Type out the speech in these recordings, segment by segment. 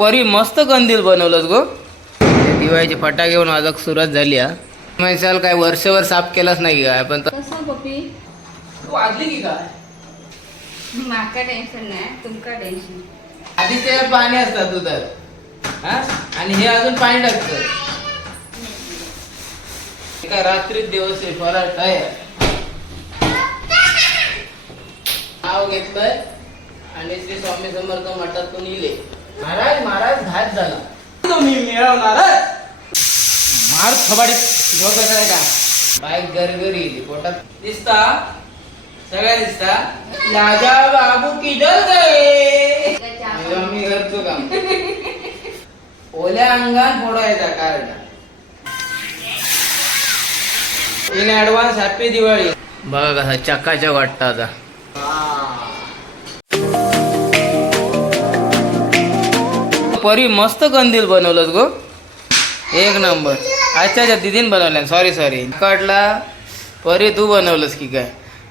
परी मस्त कंदील बनवलंस गो. दिवाळीचे फटाके घेऊन वाजक सुरुवात झाली. हा म्हैसाल काय वर्षभर साफ केलाच नाही काय पण कसं पप्पी तू वाजली की काय. माका टेन्शन नाही तुमका टेन्शन. आधी त्याच्यात पाणी असतात तू तर हा आणि हे अजून पाणी टाकतं. एका रात्रीत दिवस आहे फराळ आहे. नाव घेतलंय आणि श्री स्वामी समर्थ मठातून इले. महाराज महाराज घात झाला तुम्ही मिळवणार मार थोबाडीत झोपायचं का बाईक गरगरी पोटात दिसता सगळ्या दिसता. राजा बाबू किधर गए. मी करतो काम ओल्या अंगात फोडायचा कारण इन ऍडव्हान्स हॅपी दिवाळी. बघा कसा चक्काच्या वाटतं आता. परी मस्त कंदील बनवलंस गो एक नंबर. अच्छा अच्छा दीदीन बनवल्या सॉरी कटला परी तू बनवलंस की काय.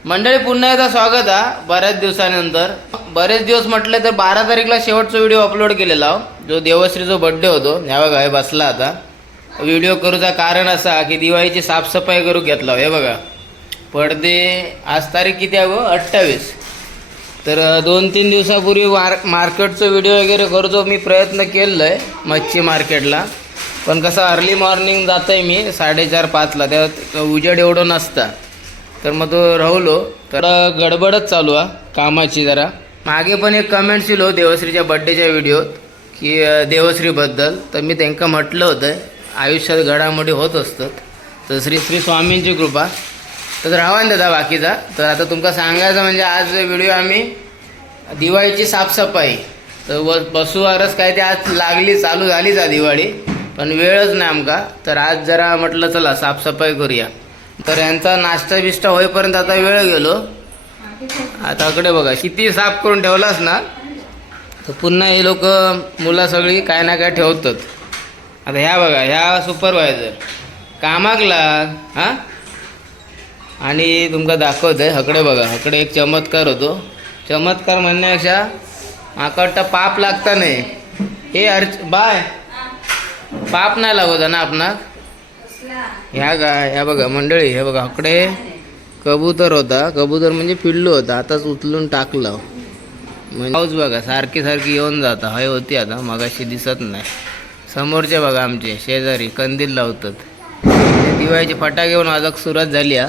मंडळी पुन्हा एकदा स्वागत आहे बऱ्याच दिवसानंतर. बरेच दिवस म्हटले तर 12 तारीखला शेवटचा व्हिडिओ अपलोड केलेला जो देवश्रीचा बड्डे होतो. ह्या बघा हे बसला आता. व्हिडिओ करूचा कारण असा की दिवाळीची साफसफाई करू घेतला. हे बघा पडदे. आज तारीख किती आहे गो 28. तर 2-3 दिवसापूर्वी मार्केटचं व्हिडिओ वगैरे करूचो मी प्रयत्न केलं आहे मच्छी मार्केटला. पण कसं अर्ली मॉर्निंग जात आहे मी 4:30-5ला तेव्हा उजेड एवढं नसता. तर मग तो राहुलो तर गडबडच चालू आहे कामाची जरा. मागे पण एक कमेंट्स येलो देवश्रीच्या बड्डेच्या व्हिडिओत की देवश्रीबद्दल. तर मी त्यांना म्हटलं होतं आयुष्यात घडामोडी होत असतात तर श्री श्री स्वामींची कृपा. तर राहावा ना दादा बाकीचा. तर आता तुमका सांगायचं म्हणजे आज व्हिडिओ आम्ही दिवाळीची साफसफाई तर बसूवारच काय ते आज लागली चालू झालीच आहे दिवाळी पण वेळच नाही आमका. तर आज जरा म्हटलं चला साफसफाई करूया. तर यांचा नाश्ता बिष्टा होईपर्यंत आता वेळ गेलो. आता इकडे बघा किती साफ करून ठेवलास ना तर पुन्हा हे लोक मुलं सगळी काय ना काय ठेवतात. आता ह्या बघा ह्या सुपरवायझर कामाक लाग हां. आणि तुमका दाखवत आहे हकडे बघा हकडे एक चमत्कार होतो. चमत्कार म्हणण्यापेक्षा माका वाटतं पाप लागता नाही. हे बाय पाप नाही लागत ना आपणाक. ह्या ह्या बघा मंडळी हे बघा हकडे कबूतर होता. कबूतर म्हणजे पिल्लू होता. आताच उचलून टाकलं म्हणजे पाऊस बघा सारखी येऊन जाता. हय होती आता मगाशी दिसत नाही. समोरचे बघा आमचे शेजारी कंदील लावतात. दिवाळीचे फटाके घेऊन वाजक सुरुवात झाली. हा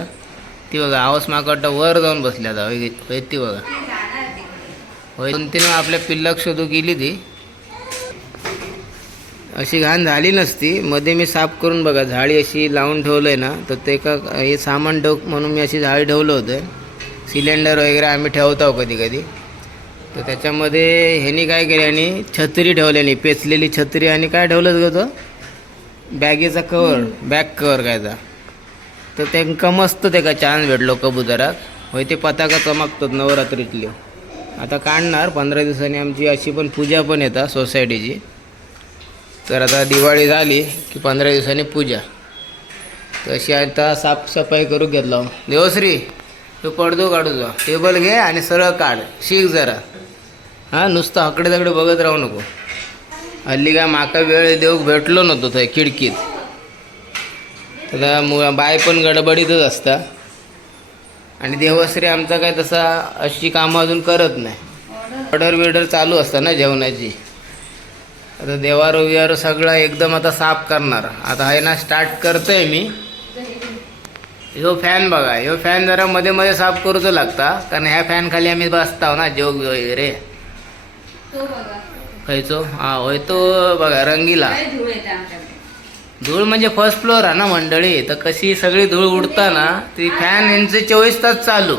ती बघा आवाज माका वर जाऊन बसल्या आता होय ती बघा होय. 2-3 आपल्या पिल्लक शोधू गेली ती अशी घाण झाली नसती. मध्ये मी साफ करून बघा झाडी अशी लावून ठेवलं आहे ना तर ते का हे सामान ठेव म्हणून मी अशी झाडी ठेवलं होतं. सिलेंडर वगैरे आम्ही ठेवतो कधी कधी. तर त्याच्यामध्ये ह्यानी काय केलं आणि छत्री ठेवल्यानी पेचलेली छत्री आणि काय ठेवलं ग तो बॅगेचा कवर बॅक कवर कायचा. तर त्यांना मस्त ते का चान्स भेटलो कबुतराक. होय ते पताका चमकतात नवरात्रीतली. आता काढणार 15 दिवसांनी आमची अशी पण पूजा पण येतात सोसायटीची. तर आता दिवाळी झाली की 15 दिवसांनी पूजा. तर अशी आता साफसफाई करू घेतला. देवश्री तू पडदो काढू जा टेबल घे आणि सरळ काढ शिक जरा. हां नुसतं हकडे तकडे बघत राहू नको. हल्ली काय माका वेळ देऊ भेटलो नव्हतो थंय खिडकीत. आता बाय पण गडबडीतच असता आणि देवश्री आमचा काय तसा अशी कामं अजून करत नाही. ऑर्डर चालू असतं ना जेवणाची. आता देवारो सगळं एकदम आता साफ करणार. आता आहे ना स्टार्ट करतोय मी. ह्यो फॅन बघा ह्यो फॅन जरा मध्ये मध्ये साफ करूच लागता कारण ह्या फॅन खाली आम्ही बसताव ना जेव वगैरे. खायचो हा होय तो बघा रंगीला. धूळ म्हणजे फर्स्ट फ्लोअर आहे ना मंडळी. तर कशी सगळी धूळ उडताना ती फॅन यांचे 24 तास चालू.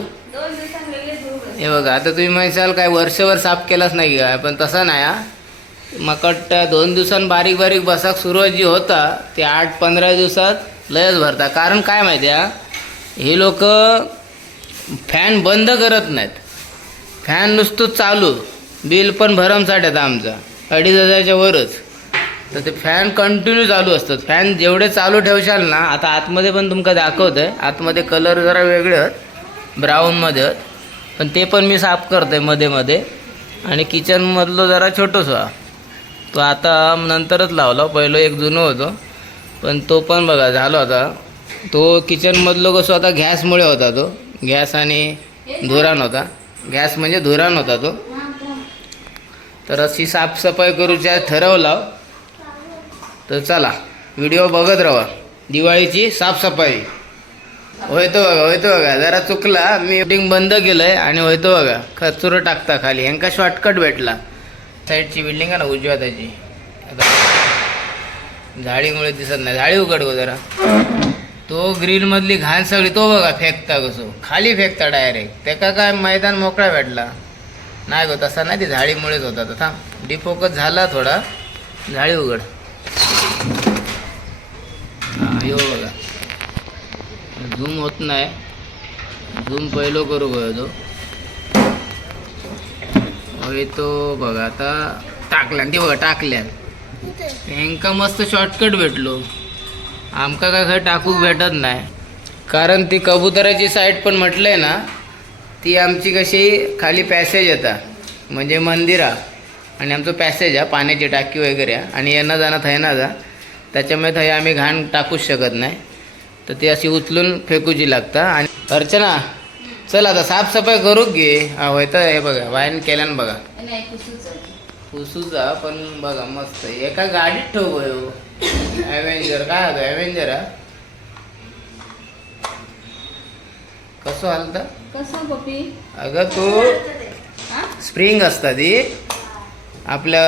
हे बघा आता तुम्ही म्हणाल काय वर्षभर साफ केलाच नाही काय पण तसं नाही. हा मकट 2 दिवसांनी बारीक बारीक बसाक सुरुवात जी होता ते 8-15 दिवसात लयच भरता. कारण काय माहिती आहे हे लोक फॅन बंद करत नाहीत. फॅन नुसतं चालू. बिल पण भरमसाठ येतं आमचा 2,500च्या वरच. तर ते फॅन कंटिन्यू चालू असतात. फॅन जेवढे चालू ठेवशाल ना आता आतमध्ये पण तुमका दाखवत आहे. आतमध्ये कलर जरा वेगळे आहेत ब्राऊनमध्ये आहेत पण ते पण मी साफ करतो आहे मध्ये मध्ये. आणि किचनमधलं जरा छोटंसं तो आता नंतरच लावला. पहिलं एक जुनं होतं पण तो पण बघा झालो आता. तो किचनमधलं कसं आता गॅसमुळे होता तो. गॅस आणि धुराण होता. गॅस म्हणजे धुराण होता तो. तर अशी साफसफाई करूच्या ठरवला. तर चला व्हिडिओ बघत राहा. दिवाळीची साफसफाई होयतो बघा. जरा चुकला मी शूटिंग बंद केलंय आणि होयतो बघा कचुरं टाकता खाली. ह्यांका शॉर्टकट भेटला. साईडची बिल्डिंग आहे ना उजव्या त्याची. आता झाडीमुळे दिसत नाही. झाडी उघड गो जरा. तो ग्रिलमधली घाण सगळी तो बघा फेकता कसो खाली फेकता डायरेक्ट. त्याका काय मैदान मोकळा भेटला नाही गो. तसा नाही ती झाडीमुळेच होता. तर थांब डिफोकस झाला थोडा. झाडी उघड. हां यो बघा झूम होत नाही. झूम पहिलो करू बघा तो बघा आता टाकल्या. ते बघा टाकल्या. ह्यांका मस्त शॉर्टकट भेटलो. आमका काय खरं टाकूक भेटत नाही. कारण ती कबुतराची साईड पण म्हटलंय ना ती आमची कशी खाली पॅसेज येता म्हणजे मंदिरा आणि आमचं पॅसेज आहे पाण्याची टाकी वगैरे आणि येणं जाणं थंय ना जा. त्याच्यामुळे थंय आम्ही घाण टाकूच शकत नाही. तर ती अशी उचलून फेकूची लागता. आणि अर्चना चल आता साफसफाई करू घे. होय तर हे बघा वाईन केल्यानं बघा पुसूचा पण बघा मस्त. एका गाडीत ठेव ॲव्हेंजर. काय होतं ॲव्हेंजर हा कसं हालतं कसं पप्पी अगं तो स्प्रिंग असता ती आपल्या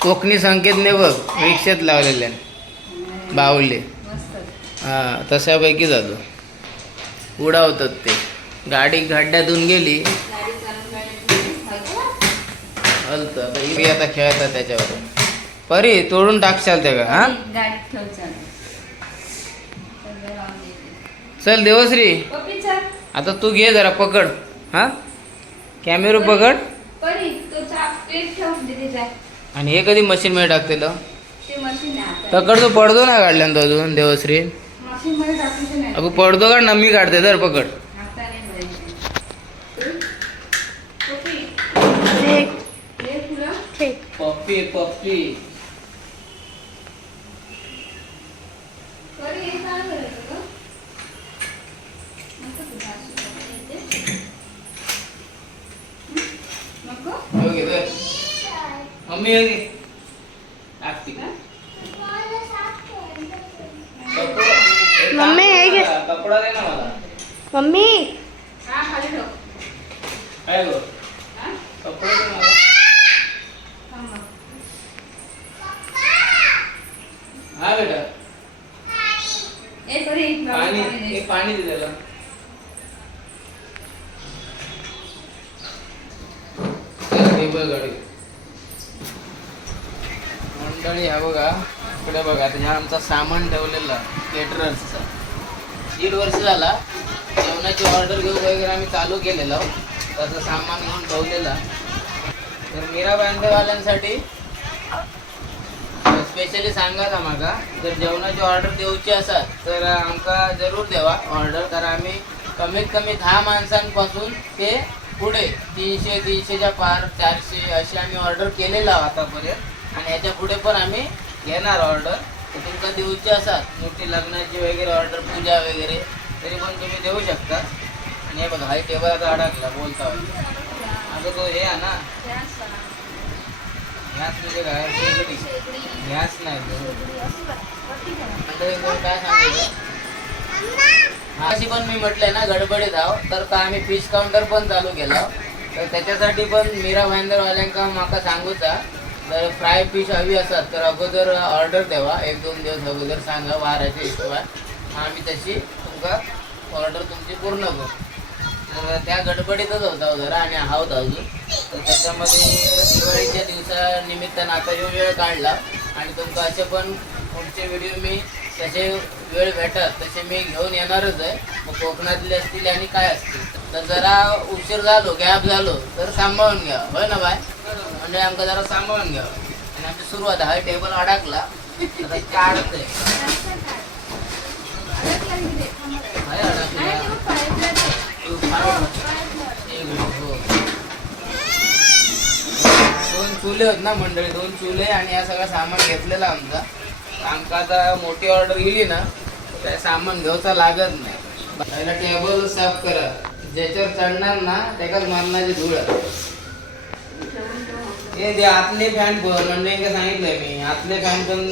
कोकणी संकेतने बघ रिक्षेत लावलेल्या बाहुले. हां तशापैकी जातो. उडावतात ते. गाडी खड्ड्यातून गेली हलतं. आता खेळतात त्याच्यावर. परी तोडून टाकशाल ते का. हां चल देवश्री आता तू घे जरा पकड. हां कॅमेरा पकड. आणि हे कधी मशीन मध्ये टाकतेल पकड. तू पडदो ना काढल्यान तो अजून देवश्री. अगं पडदो काढ ना मी काढते तर पकड. पप्पी पप्पी मम्मी टाकते का मम्मी हे घे. कपडा दे ना मला. मम्मी काय गो कपडा दे मला. हा बेटा पाणी पाणी दे त्याला. गाडी मंडळी हा बघा इकडे बघा. आता ह्या आमचा सामान ठेवलेला केटरर्सचा 1.5 वर्ष झाला. जेवणाची ऑर्डर घेऊन वगैरे आम्ही चालू केलेलं. त्याचं सामान घेऊन ठेवलेला. तर मीरा बांधवाल्यांसाठी स्पेशली सांगा का माका जर जेवणाची ऑर्डर देऊची असत तर आमका जरूर देवा ऑर्डर. कारण आम्ही कमीत कमी 10 माणसांपासून ते पुढे 300-300च्या पार 400 अशी आम्ही ऑर्डर केलेला आतापर्यंत. आणि ह्याच्या पुढे पण आम्ही घेणार ऑर्डर. तर तुमका देऊची असतात मोठी लग्नाची वगैरे ऑर्डर पूजा वगैरे तरी पण तुम्ही देऊ शकता. आणि हे बघा हा टेबल आता अडकला बोलता. अगं तो हे आहे ना गॅस म्हणजे काय गॅस नाही काय सांगितलं. अशी पण मी म्हटलंय ना गडबडीत आहो तर आम्ही फिश काउंटर पण चालू केलं. तर त्याच्यासाठी पण मीरा भाईंदरवाल्यांका माका सांगूचा जर फ्राय फिश हवी असतात तर अगोदर ऑर्डर द्यावा. 1-2 दिवस अगोदर सांगा वाराच्या हिशोबात आम्ही तशी तुमका ऑर्डर तुमची पूर्ण करू. तर त्या गडबडीतच होता जरा आणि आहोत अजून. तर त्याच्यामध्ये दिवाळीच्या दिवसानिमित्तानं आता जो वेळ काढला आणि तुमका असे पण पुढचे व्हिडिओ मी तसे वेळ भेटत तसे मी घेऊन येणारच आहे. मग कोकणातले असतील आणि काय असतील. तर जरा उशीर झालो गॅप झालो तर सांभाळून घ्या होय ना बाय. म्हणजे आमका जरा सांभाळून घ्यावं. आणि आमची सुरुवात हा टेबल अडकला आता काढत आहे. दोन चुले होत ना मंडळी, 2 चुले आणि हा सगळं सामान घेतलेलं आमचा. आमका आता मोठी ऑर्डर गेली ना काय सामान घेऊचा लागत नाही. पहिला टेबल साफ करा, ज्याच्यावर चढणार ना त्याच्याच मारणाची धूळ. हे जे आतले फॅन मंडळींना सांगितलंय मी, आतले फॅन पण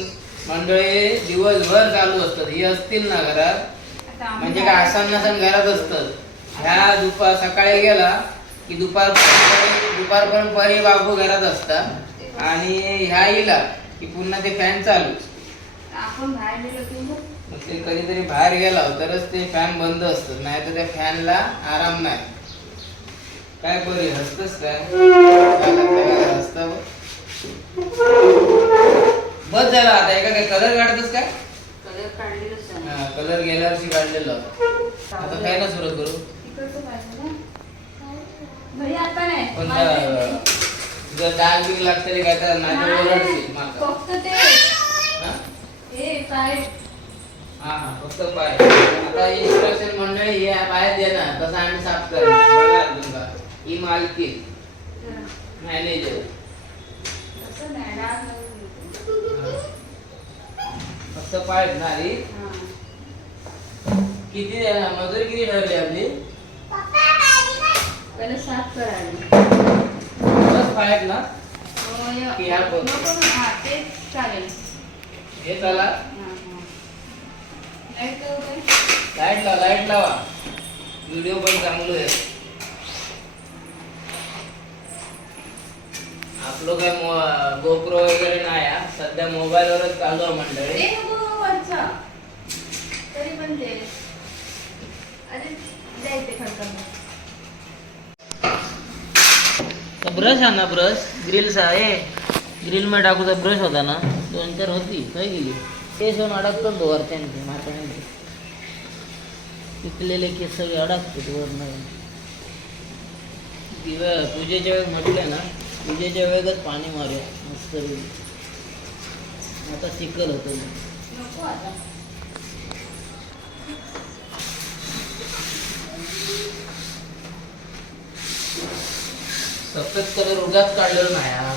मंडळी दिवसभर चालू असतात. हे असतील ना घरात म्हणजे काय आसन नसन घरात असतात. ह्या सकाळी गेला की दुपारपर्यंत परी बाबू घरात असतात आणि ह्या येला की पुन्हा ते फॅन चालू. आपण बाहेर गेलो की मग ते कधीतरी बाहेर गेला तरच ते फॅन बंद असतात, नाही तर त्या फॅनला आराम नाही. काय परी हसतस काय हसत बस झाला. आता एका काय कलर काढतस काय? कलर काढलेलंच आहे. हा, कलर गेल्या वर्षी काढलेलं. आता काय ना सुरुवात करू. तिकडचं पाहिजे ना. भैया आता नाही. पण माझं जर डाग बिग लागतले काय तर नाही तर ओरडशील माका. फक्त ते हा? हे काय हा फक्त पाय. आता इन्स्ट्रक्शन मंडळी हे पाय दे ना, तसं आम्ही साफ करणार. बघा तुमका ही मालकी मॅनेजर असं नाही डाग लागून. फक्त पाय ना रे. हा. किती मजुरी किती ठरली आपली? पहिलं साफ करायला. बस पाय ना की ह्या बघ. हा तेच चालेल. हे चला लाईट लावा. व्हिडिओ पण चांगलो आहे. आपलं काय गोप्रो वगैरे नाही हा. सध्या मोबाईलवरच चालू आहे मंडळी. तरी पण ते अरे जायचे खडखड. ब्रश आणा, ब्रश ग्रिलचा आहे. ग्रिल मध्ये टाकूचा ब्रश होता ना, 2-4 होती काय गेली. केस येऊन अडकतो तो वरच्यांचे माथ्याने. पिकलेले केस सगळे अडकतात वरनं. पूजेच्या वेळेस म्हटलं ना, पूजेच्या वेळेसच पाणी मारूया मस्त. आता चिखल होतं. नको आता. सफेद कलर उगाच काढलेलं नाही हा.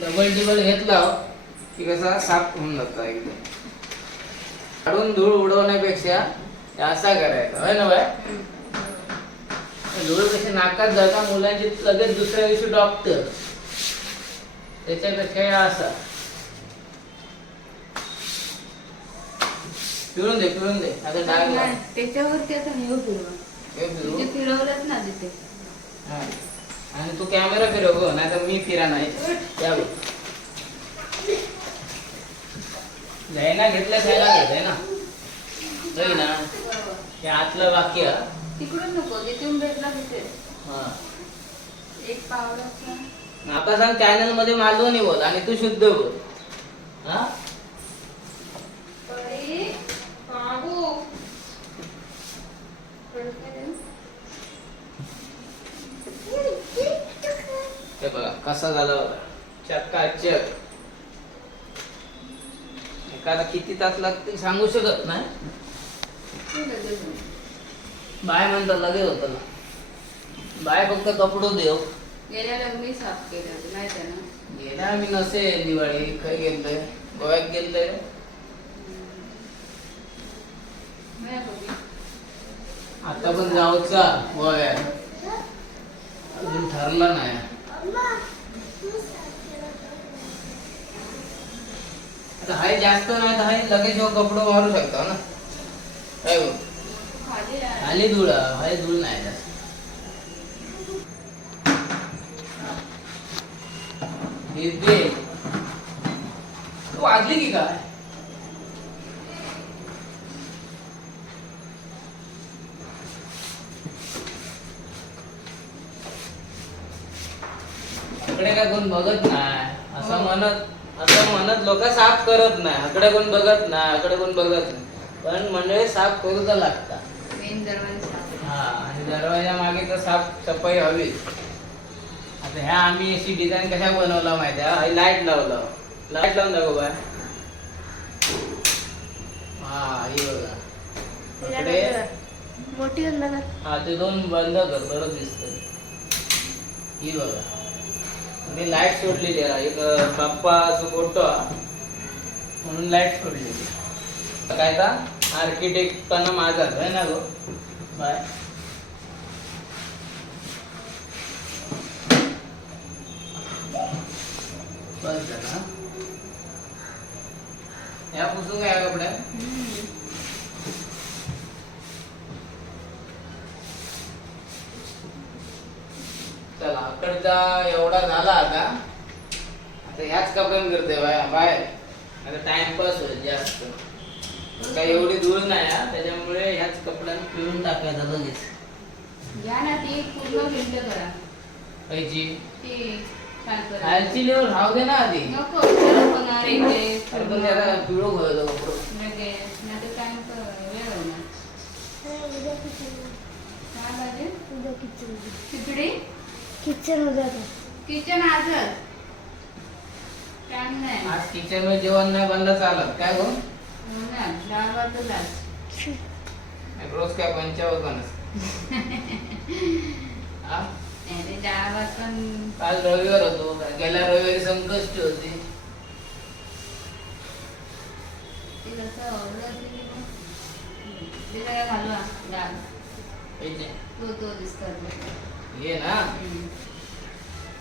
डबल टेबल घेतला की कसा साफ होऊन जातो एकदम. काढून धूळ उडवण्यापेक्षा असा करायचा होय ना बाय. धूळ कशी नाकात जाता मुलांची लगेच दुसऱ्या दिवशी डॉक्टर. त्याच्यापेक्षा असा पिळून दे आता डाग नाही, त्याच्यावरती आता हे फिरवा. हे फिरवू. तिथे फिरवलंच ना तिथे. हा. आणि तू कॅमेरा फिरव गो, नाही तर मी फिरा नाही. घ्यायला घेतलं घ्यायला घेत आहे ना होय ना. हे आतलं वाक्य तिकडून नको, तिथून भेटला तिथे. हा. एक पावडं. आता सांग चॅनल मध्ये मालवणी बोल आणि तू शुद्ध बोल. हा परी, बाबू. हे बघा कसा झाला बघा, चकाचक. एखादा किती तास लागतील सांगू शकत नाही. बाय म्हणतात लगेच होत ना. बाय फक्त कपडो देव. गेल्या लग्नी साफ केलं माहिती आहे ना. गेला आम्ही नसे दिवाळी खय गेलतोय, गोव्यात गेलतोय. आता पण जाऊचा गोव्यात, अजून ठरला नाही. आता हाय जास्त नाही तर हाय लगेच कपडो मारू शकता ना. काय गो खाली धूळ हाय, धूळ नाही जास्त. दे तू वाजली की काय? इकडे काय कोण बघत नाही असं म्हणत लोक साफ करत नाही. इकडे कोण बघत नाही, इकडे कोण बघत नाही. पण मंडळी साफ करू तर लागतात. मेन दरवाजा साफ. हा, आणि दरवाजा मागे तर साफ सफाई हवी. आता ह्या आम्ही अशी डिझाईन कशा बनवला माहिती आहे? लाईट लावलं. लाईट लावून दाखव बाय. हा हे बघा इकडे मोठी हा ते 2 बंद कर, बरं दिसत. ही बघा मी लाईट सोडलेली आहे एक बाप्पाचं फोटो म्हणून लाईट सोडलेली काय का आर्किटेक्ट पण माझा आहे ना गो बाय बस झाला या पुसून काय कपड्या चला अकडचा एवढा झाला आता ह्याच कपड्यान करते बाहेर आता टाइमपास होईल जास्त काही एवढी धूळ नाही हा, त्याच्यामुळे ह्याच कपड्यान पिळून टाकायचा लगेच या ना ती पूर्ण मिनिट करा पाहिजे ती छान करा खालची लेवर राहू दे ना आधी नको त्याला होणार आहे अरे पण त्याला पिळू घालतो कपडं लगेच नाही तर काय वेळ होणार काय पाहिजे खिचडी किचन आजच काम नाही आज किचन मध्ये जेवण नाही बनलं चालत काय गो हो ना डाळ भातच रोज काय पंचावत ते डाळ भात पण काल रविवार होतो गेल्या रविवारी संकष्टी होती ते कसं ऑर्डर ते काय घालवा डाळ तो दिसतात ये ना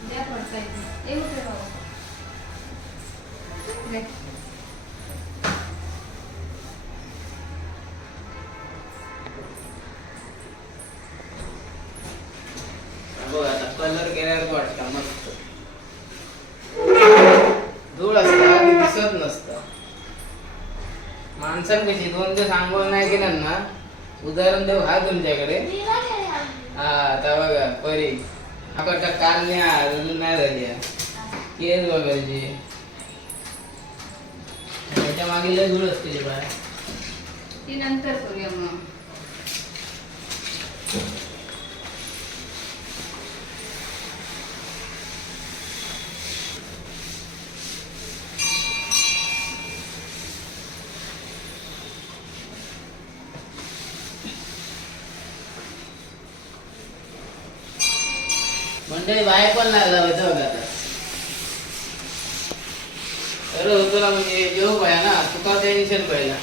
द्या पडतायचं येऊ दे बाबा बघ आता कलर केल्यावर वाटतं मस्त धूळ असतं ती दिसत नसतं माणसांपेक्षा दोन दिवस आंघोळ नाही केलं ना उदाहरण देऊ हा तुमच्याकडे हा आता बघा परी आपण काल नाही अजून नाही झाली केस बघायची त्याच्या मागे लय धूळ असते बाय ती नंतर करूया मग मंडळी बाहेर पण लागला होता बघा आता अरे होतो ना म्हणजे जेव पाया ना तुका टेन्शन पहिला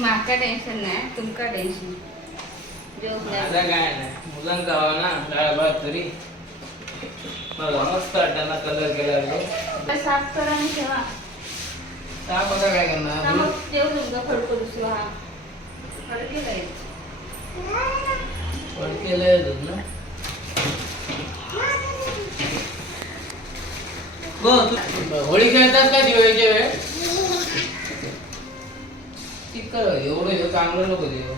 माका टेन्शन नाही तुमका टेन्शन माझा काय नाही मुलांका हवा ना डाळ भात तरी बघा मस्त वाटताना कलर केला साफ करा आणि ठेवा साफ आता काय करणार मग देऊ तुमचा खडखडूस हा खडकेला फडकेलंय दूध ना हो होळी खेळतात का दिवाळीच्या वेळ एवढं चांगलं नको देव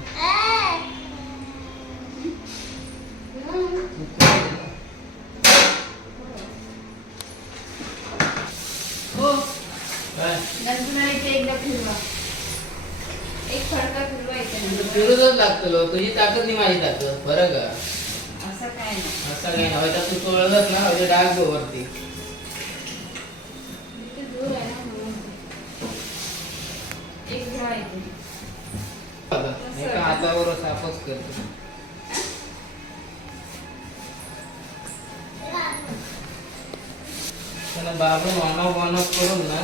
हो नंतर एकदा फिरवा एक फडका फिरवा येते फिरतच लागतं तुझी ताकद नाही माझी ताकद बरं का असं काय नाही असं काही नाही आता तू चोळलंच ना म्हणजे डाग गो वरती इथे दूर आहे ना म्हणून एक घ्या इथे एका हातावर साफच करतो त्याला बाबून ऑन ऑफ करून ना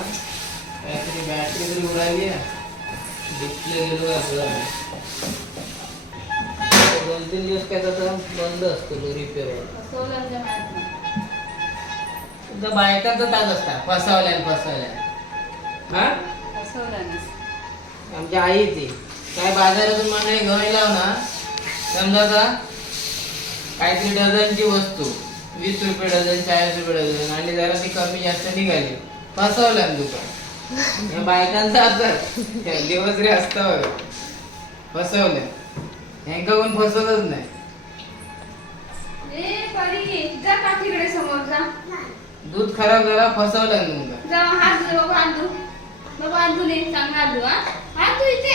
काहीतरी बॅटरी तरी उडाली डिस्प्ले गेलो असं 2-3 दिवस काय तर बंद असतो रिपेअर बायकांचा ताज असतात फसवल्या हा आमच्या आई ती काय बाजारातून मंडळी घेऊन लाव ना समजा आता काहीतरी डझनची वस्तू 20 रुपये डझन 40 रुपये डझन आणि जरा ती कमी जास्त निघाली फसवल्या दुकान या बायकांचा आता दिवस रे असतं बघा फसवल्या ह्यांका कोण फसवतच नाही समोर जा दूध खराब झाला फसवलं तुमका जा हात धु बाबा हात धु ले चांगला हात धु हात धु इथे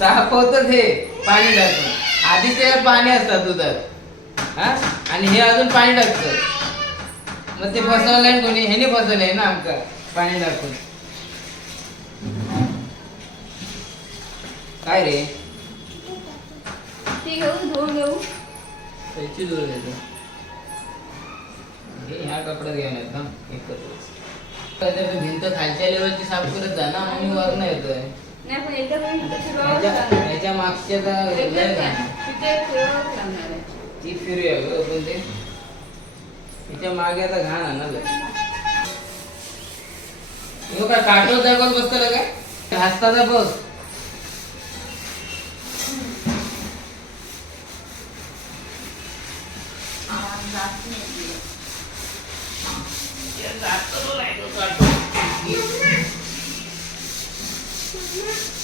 तापवतच हे पाणी टाकून आधी ते पाणी असतात दुधात हा आणि हे अजून पाणी टाकतं मग ते फसवलंय कोणी ह्याने फसवलंय ना आमका पाणी टाकून काय रे ती घेऊ धुवून घेऊ त्याची दूर घेतो ह्या कपड्यात घेऊन येत ना एकत्रच. तर भिंत खालच्या लेवलची साफ करत जा ना, मग मी वर नाही येतोय. नाही पण एकदा मी तशी रोज लागणार आहे. याच्या मागच्या लय घाण. तिथे रोज लागणार आहे. ती फिरूया ग पण ते तिच्या मागे आता घाण आणलं. ह्यो काय काटो दाखवत बसतला काय हसताचा बस.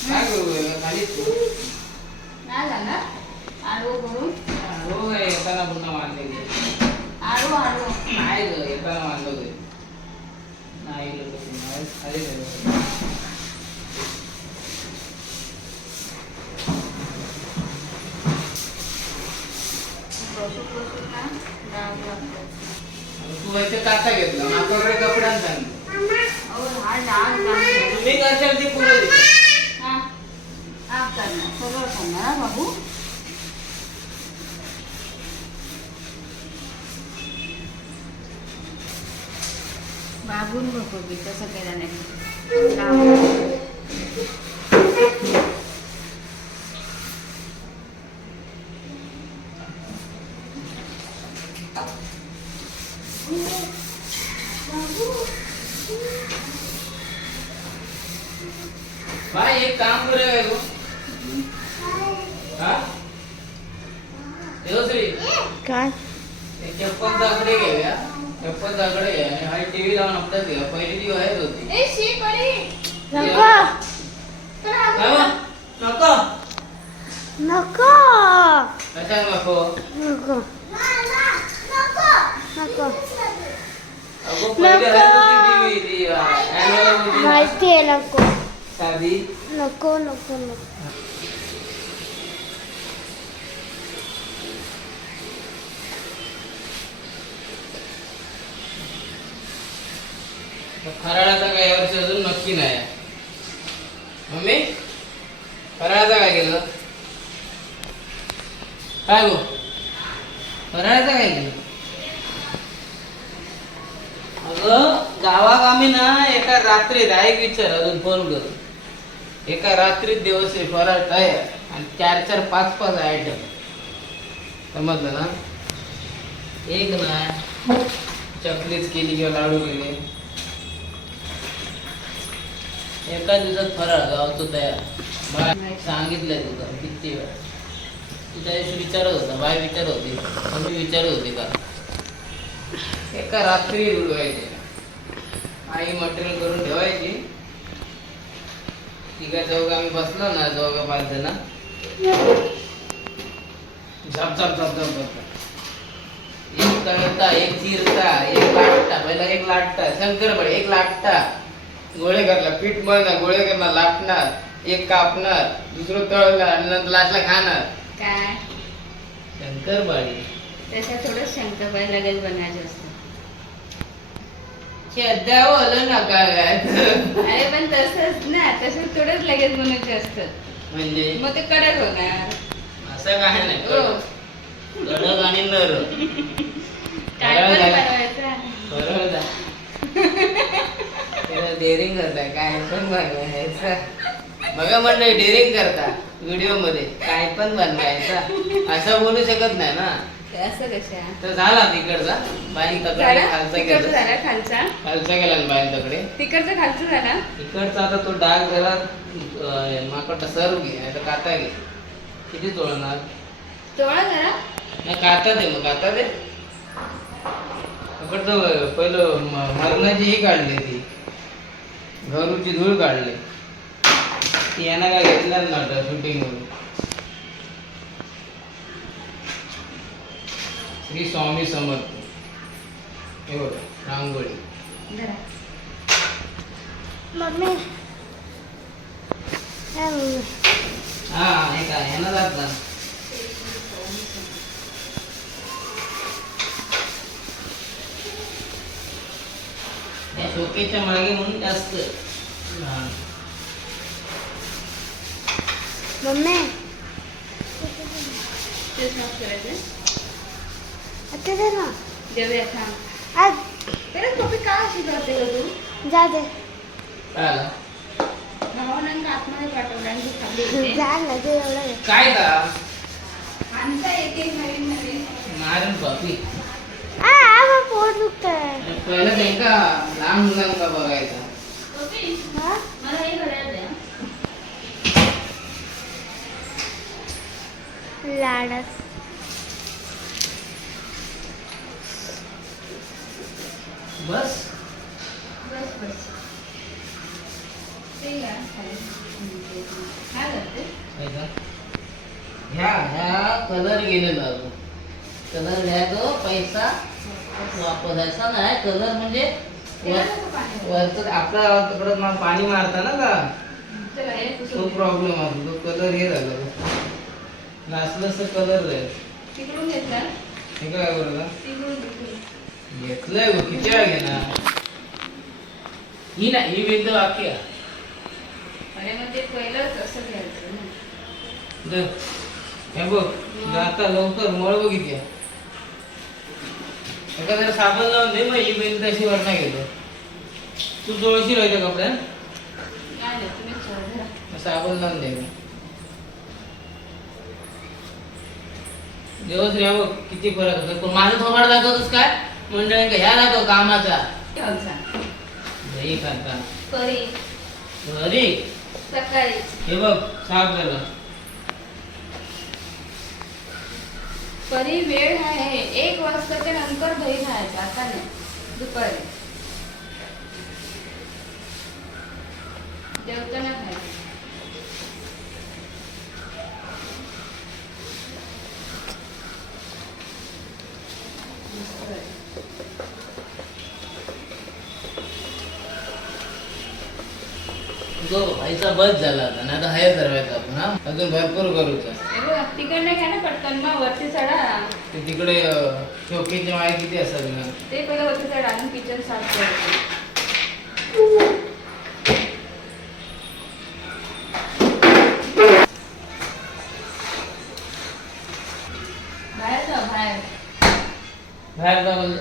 काय करू खालीच नाही जाणार आडवं करून हो काय येताना पुन्हा मारले गे. आडवं आडवं. नाही ग येताना मारलं गे. नाही अरे बसून बसून ना डाग लागतो. तू याचे काता घेतला माझ्याकडे कपड्यां सांगितलं अहो हा डाग लागतो. तुम्ही करशाल ती पुढे हा हा करणार सगळं करणार हा बाबू. बाबून बघू मी तसं केलं नाही. डाग. भाई एक काम करूया तू हा देवश्री काय एक चप्पल दाखडे घेऊया. चप्पल दाखडे घ्या आणि हा टीव्ही लावून हप्त्यात घ्या. पहिली ती व्हायच होती. ए शी पडी नको नको नको कशा नको नको नको अगो पहिली आहे होती टीव्ही ती annual होती ना. माहिती आहे नको साधी नको नको नको फराळाचा काय यावर्षी अजून नक्की नाही. मम्मी फराळाचं काय केलं काय गो फराळाचं काय केलं. अगं गावात आम्ही ना एका रात्रीत ऐक विचार अजून फोन कर. एका रात्रीत देवश्री फराळ तयार आणि 4-4, 5-5 आयटम. समजलं ना. एक ना चकलीच केली किंवा लाडू केले. एका दिवसात फराळ गावतो तयार. बाय सांगितलंय तुला किती वेळा. तू त्या दिवशी विचारत होता बाय विचारत होती तुम्ही विचारत होती का. एका रात्री उडवायचे. आई मटेरियल करून ठेवायची. तिघा चौघ आम्ही बसलो ना 4-5 जण झप झप झप झप झप. एक तळता एक चिरता एक लाटता. पहिला एक लाटता शंकरपाळी एक लाटता. गोळे करला पीठ मळणार गोळे करणार लाटणार एक कापणार दुसरं तळणार आणि नंतर लाटला खाणार. काय शंकरपाळी त्याच्यात थोडं शंकरपाळी लगेच बनायचं असतं. आलं ना काय अरे पण तसंच ना तसंच थोडंच लगेच बनायचे असतं. म्हणजे मग ते कडक होणार. असं काय नाही हो. कडक आणि नरम. काय पण बनवायचं. बरोबर जा. त्याला डेअरिंग करताय काय पण बनवायचं. बघा मंडळी डेअरिंग करता व्हिडिओ मध्ये काय पण बनवायचा असं बोलू शकत नाही ना. असं कशा तर झाला तिकडचा बाईन तकडे खालचा तिकडचं गेला. झाला खालचा. खालचा गेला ना बाईन तकडे. तिकडचं खालचं झाला. इकडचा आता तो डाग जरा माकडा सर्व घे आता काता घे. किती तोडणार तोळा जरा. नाही काता दे मग काता दे. इकडचं पहिलं मरणाची ही काढली ती घरूची धूळ काढली. ती यांना काय घेतलं ना शूटिंग म्हणून. श्री स्वामी समर्थ हे बघा रांगोळी. जरा मम्मी काय मम्मी हा हे काय यांना जात ना. या शोकेच्या मागे म्हणून जास्त लहान. मम्मी ते साफ करायचं. आता दे ना देऊया थांब. आज तेरे पप्पी का अशी करते ग तू जा दे काय आलं? भावानं आतमध्ये पाठवलं आणि तू खाली येते. जा ना ते एवढं आहे. काय का आणता येते नवीन नवीन. मारून कॉफी मग पोट दुखतंय. पहिलं नाही का लहान मुलांना बघायचा. पप्पी, हा? मला हे घड्याळ द्या. लाडच बस बस बस. ते घ्या खाली. काय करते? ह्या ह्या कलर गेलेला कलर घ्यायचो पैसा वापरायचा नाही. कलर म्हणजे त्याला नको पाणी. वरचं आपल्या तिकडं पाणी मारता ना का चला, हे तो पुसून. प्रॉब्लेम असतो. तो कलर हे झाला नाचलंच कलर जाईल. तिकडून घेतला हे काय बरोबर तिकडून घेतली. घेतलंय गो किती वेळा घेणार ही ना ही विरुद्ध वाक्य अरे मग ते पहिलंच असं घ्यायचं ना. दे. हे बघ आता लवकर मळ बघ किती आहे. एका जरा साबण लावून दे मग ही बिल तशी वर नाही घेतो. तू जोळशी राहते कपड्यात काय नाही तुम्ही सोडा. साबण लावून दे. दिवस रे बघ किती फरक होतो. पण माझं थोबाड दाखवतोस काय मंडळी का ह्या दाखव कामाचा खालचा. दही खाता परी अरे सकाळी हे बघ साफ झालं. परी वेळ आहे 1 वाजताच्या नंतर दही खायचं. आता नाही दुपारी जेवताना खायचं. मस्त आहे. तो व्हायचा बस झाला होता ना आता हाय धरवायचा आपण हा अजून भरपूर करूचा. हे बघ, तिकडनं घ्या ना पटकन मग वरती चढा. ते तिकडे शोकेचे माळे किती असतात ना. ते पहिलं वरती चढा आणि किचन साफ करायचं. बाहेर जा बाहेर. बाहेर जा बोल.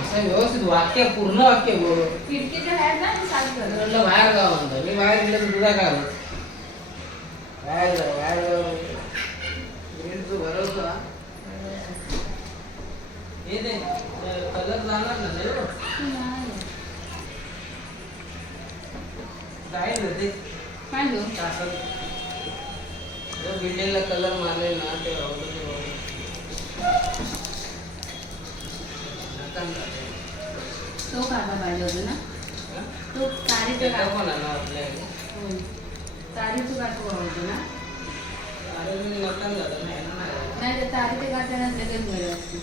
असं व्यवस्थित वाक्य पूर्ण वाक्य बोल. खिडकीच्या बाहेर ना साफ कर. म्हटलं बाहेर जा म्हणतो. मी बाहेर गेलं तर तुझा काय होत? बाहेर जा बाहेर जा. ग्रीन तू भरवतो ना. हे दे कलर जाणार ना नाही हो. जाईल ना ते काय देऊ? तासात. जो बिल्डिंगला कलर मारले ना ते राहू दे. तो काढला पाहिजे होता ना. तो तारीचं काढ. पण आहे ना आपल्या तारीचं काढतो होतं ना. अरे मी नकल झालं नाही ना. नाही तर तारीचं काढताना लगेच मिळेल असते.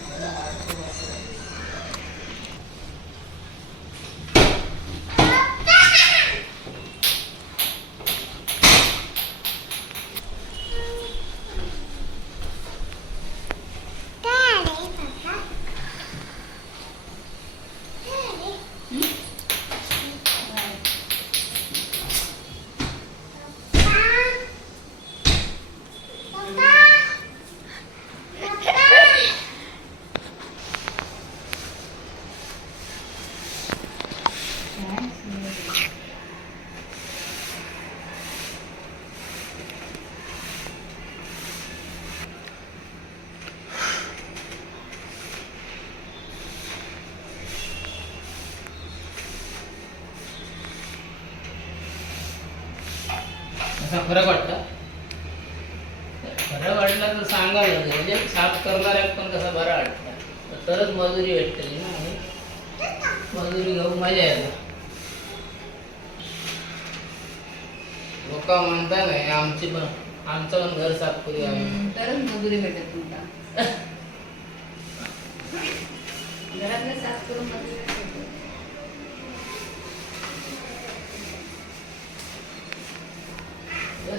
असा फरक वाटतं. फरक वाटला तर सांगायला लागेल. म्हणजे साफ करणाऱ्या पण कसा बरा वाटतं तरच मजुरी भेटते ना. मजुरी घेऊन मजा येते. लोक म्हणता नाही आमची पण आमचं पण घर साफ करूया आम्ही. तरच मजुरी भेटत तुमचा. घरातलं साफ करून मजुरी भेटत.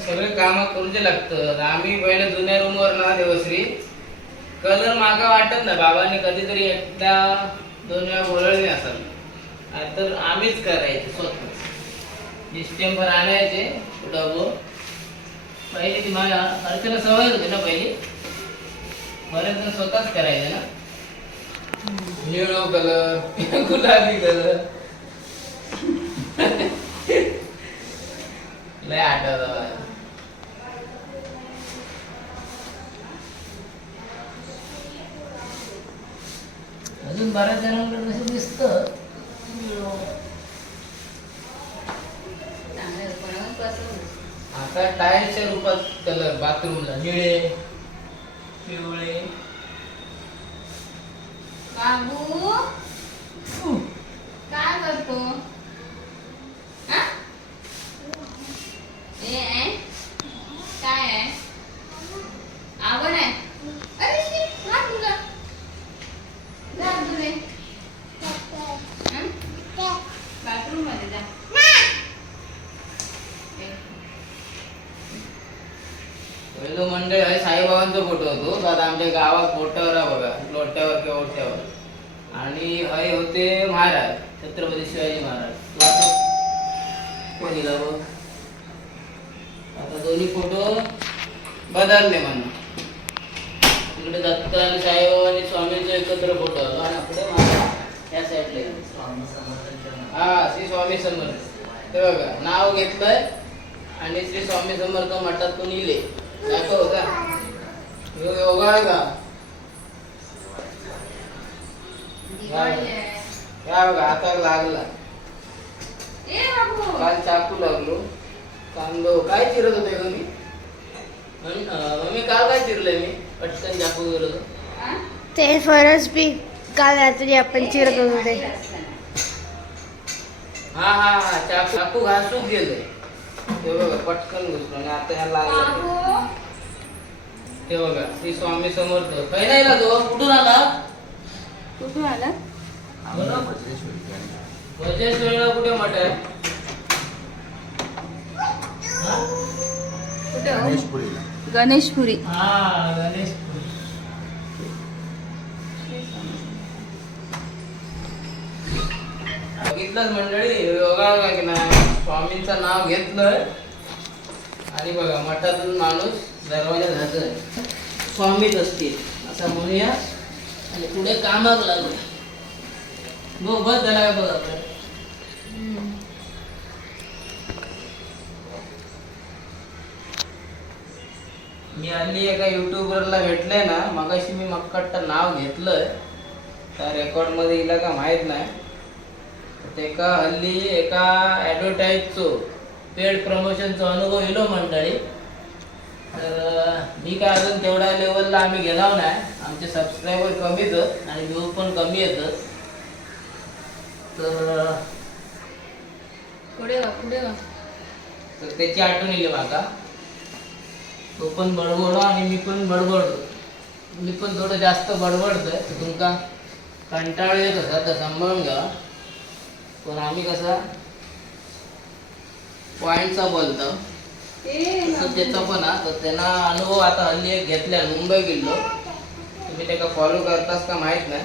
सगळे काम करूचे लागतात. आम्ही पहिले जुन्या रूमवर ना देवश्री कलर मागा वाटत ना बाबांनी कधीतरी एकदा 2 वेळा बोलवले असेल तर आम्हीच करायचे स्वतः. डिस्टेंबर आणायचे डबो. पहिले ती माझ्या अर्चना सवय होती ना पहिली बरेच जण स्वतःच करायचे ना. निळो कलर गुलाबी कलर लय आठवत. अजून बऱ्याच जणांकडे कसं दिसतं चांगलं बनवून बसवलं. आता टाईलच्या रूपात कलर बाथरूमला निळे पिवळे. बाबू काय करतो? हा? काय आहे? आवड आहे? अरे शी, हा तुला जा तुझे बाथरूम मध्ये जा. पहिलो मंडळ आहे साईबाबांचा फोटो होतो. दादा आमच्या गावात मोठ्यावर आहे बघा, लोट्यावर किंवा ओट्यावर. आणि हय होते महाराज छत्रपती शिवाजी महाराज. कोणीला बघ आता दोन्ही फोटो बदलले म्हणून. तिकडे दत्त आणि साईबाबा आणि स्वामींचा एकत्र फोटो होतो आणि पुढे महाराज या साईडला. हा श्री स्वामी समर्थ ते बघा नाव घेतलंय आणि श्री स्वामी समर्थ मठातून लिहिले. दाखव का योगा आहे का? दिवाळी आहे. या बघा हाताला लागला. ए बाबू काल चाकू लागलो. कांदो काय चिरत होते का मी? मम्मी काल काय चिरलंय मी? पटकन चाकू गेलो होतो. हा? ते फरस बी काल रात्री आपण चिरत होते. हा हा हा चाकू घासूक गेलोय. ते बघा पटकन घुसलो आणि आता ह्या लागला. बाबू ते बघा श्री स्वामी समर्थ. काही नाही ना तो कुठून आला? कुठून आला? वजेश्वरीला कुठे मठ आहे? हा? कुठे हो? गणेशपुरी. हा गणेश. बघितलंच मंडळी योगा का की नाही स्वामींचं नाव घेतलं आणि बघा मठातून माणूस दरवाजा झालं स्वामीच असतील असं म्हणूया आणि पुढे कामाला लागलो. बस झाला का बघा आपण. मी हल्ली एका युट्यूबरला भेटलंय ना मगाशी मी मक्कट्ट नाव घेतलंय त्या रेकॉर्ड मध्ये येईल का माहित नाही. ते का हल्ली एका ॲडव्हर्टाईजचो पेड प्रमोशनचा अनुभव येलो मंडळी. तर मी काय अजून तेवढ्या लेवलला आम्ही गेलो नाही. आमचे सबस्क्रायबर कमीच आणि व्ह्यू पण कमी येतात. तर पुढे वा पुढे वा. तर त्याची आठवण येईल माका. तो पण बडबडो आणि मी पण बडबडतो. मी पण थोडं जास्त बडबडतोय तुमका कंटाळ येत होता तर सांभाळून घ्या. पण आम्ही कसा पॉइंटचा बोलतो तसं त्याचा पण हा. तर त्यांना अनुभव आता हल्ली एक घेतल्या मुंबई गेलो. तुम्ही त्याला फॉलो करतास का माहीत नाही.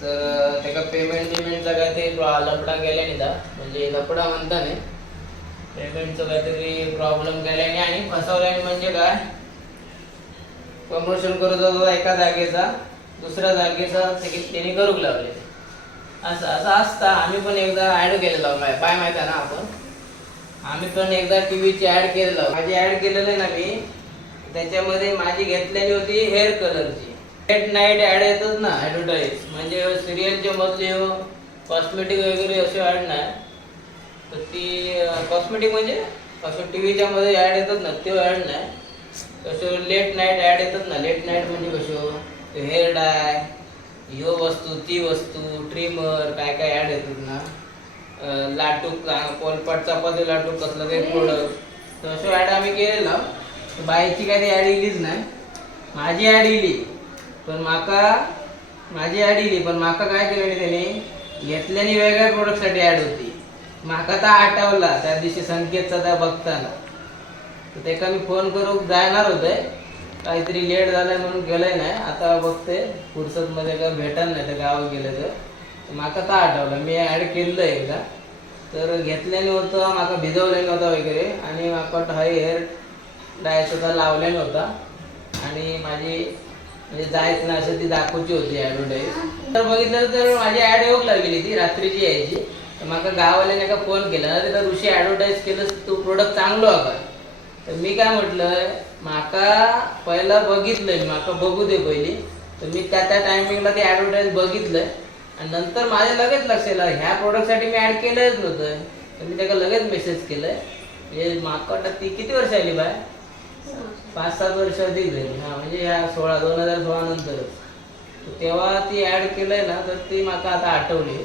तर त्याला पेमेंटचा काय ते लफडा गेल्याने दा म्हणजे लफडा म्हणता नाही पेमेंटचं काहीतरी प्रॉब्लेम केल्याने आणि फसवल्याने. म्हणजे काय प्रमोशन करत होतो एका जागेचा दुसऱ्या जागेचा त्यांनी करूक लावले. असं असं असतं. आम्ही पण एकदा ॲड केलेलं पाय माहिती आहे ना आपण. आम्ही पण एकदा टीव्हीची ॲड केलेलं. माझी ॲड केलेलं आहे ना मी त्याच्यामध्ये माझी घेतलेली होती हेअर कलरची. लेट नाईट ॲड येतच ना ॲडव्हर्टाईज म्हणजे सिरियलच्या मधले कॉस्मेटिक वगैरे असे ॲड नाही. तर ती कॉस्मेटिक म्हणजे असं टी व्हीच्या मध्ये ॲड येतात ना ते ॲड नाही. कसं लेट नाईट ॲड येतात ना. लेट नाईट म्हणजे कसं हेअर डाय ह्यो वस्तू ती वस्तू ट्रिमर काय काय ॲड येतात ना. लाटूक पोलपाट चपाती लाटूक कसलं काही प्रोडक्ट तसं ॲड आम्ही केलेलं. बाईची काही ॲड येईलीच नाही. माझी ॲड येईली पण माझी ॲड येईली पण माका काय केलेली त्याने घेतल्याने वेगळ्या प्रोडक्टसाठी ॲड होती. माका तर आठवला त्या दिवशी संकेतचा त्या बघताना. तर त्याला मी फोन करून जाणार होते काहीतरी लेट झालाय म्हणून गेलंय नाही. आता बघते फुरसतमध्ये काय भेटणार नाही तर गावात गेलं तर माका तर आठवलं मी ॲड केलेलं आहे एकदा. तर घेतल्याने होतं माका भिजवल्याने होता वगैरे आणि माका हाय हेअर डाय सुद्धा लावल्याने होता. आणि माझी म्हणजे जायचं ना असं ती दाखवची होती ॲडव्हर्टाईज. तर बघितलं तर माझी ॲड येऊक लागलेली ती रात्रीची यायची. तर म्हाका गाववाल्याने का फोन केला ना तिथं ऋषी ॲडव्हर्टाईज केलं तू प्रोडक्ट चांगलो हा. तर मी काय म्हटलं माका पहिला बघितलंय माका बघू दे पहिली. तर मी त्या टायमिंगला ते ॲडव्हर्टाईज बघितलंय आणि नंतर माझ्या लगेच लक्षात आलं ह्या प्रोडक्टसाठी मी ॲड केलंच नव्हतं. तर मी त्याला लगेच मेसेज केलंय. म्हणजे माका वाटतं ती किती वर्ष आली बाय 5-7 वर्ष अधिक झाली. हा म्हणजे ह्या 2016 नंतरच. तेव्हा ती ॲड केलंय ना तर ती माका आता आठवली.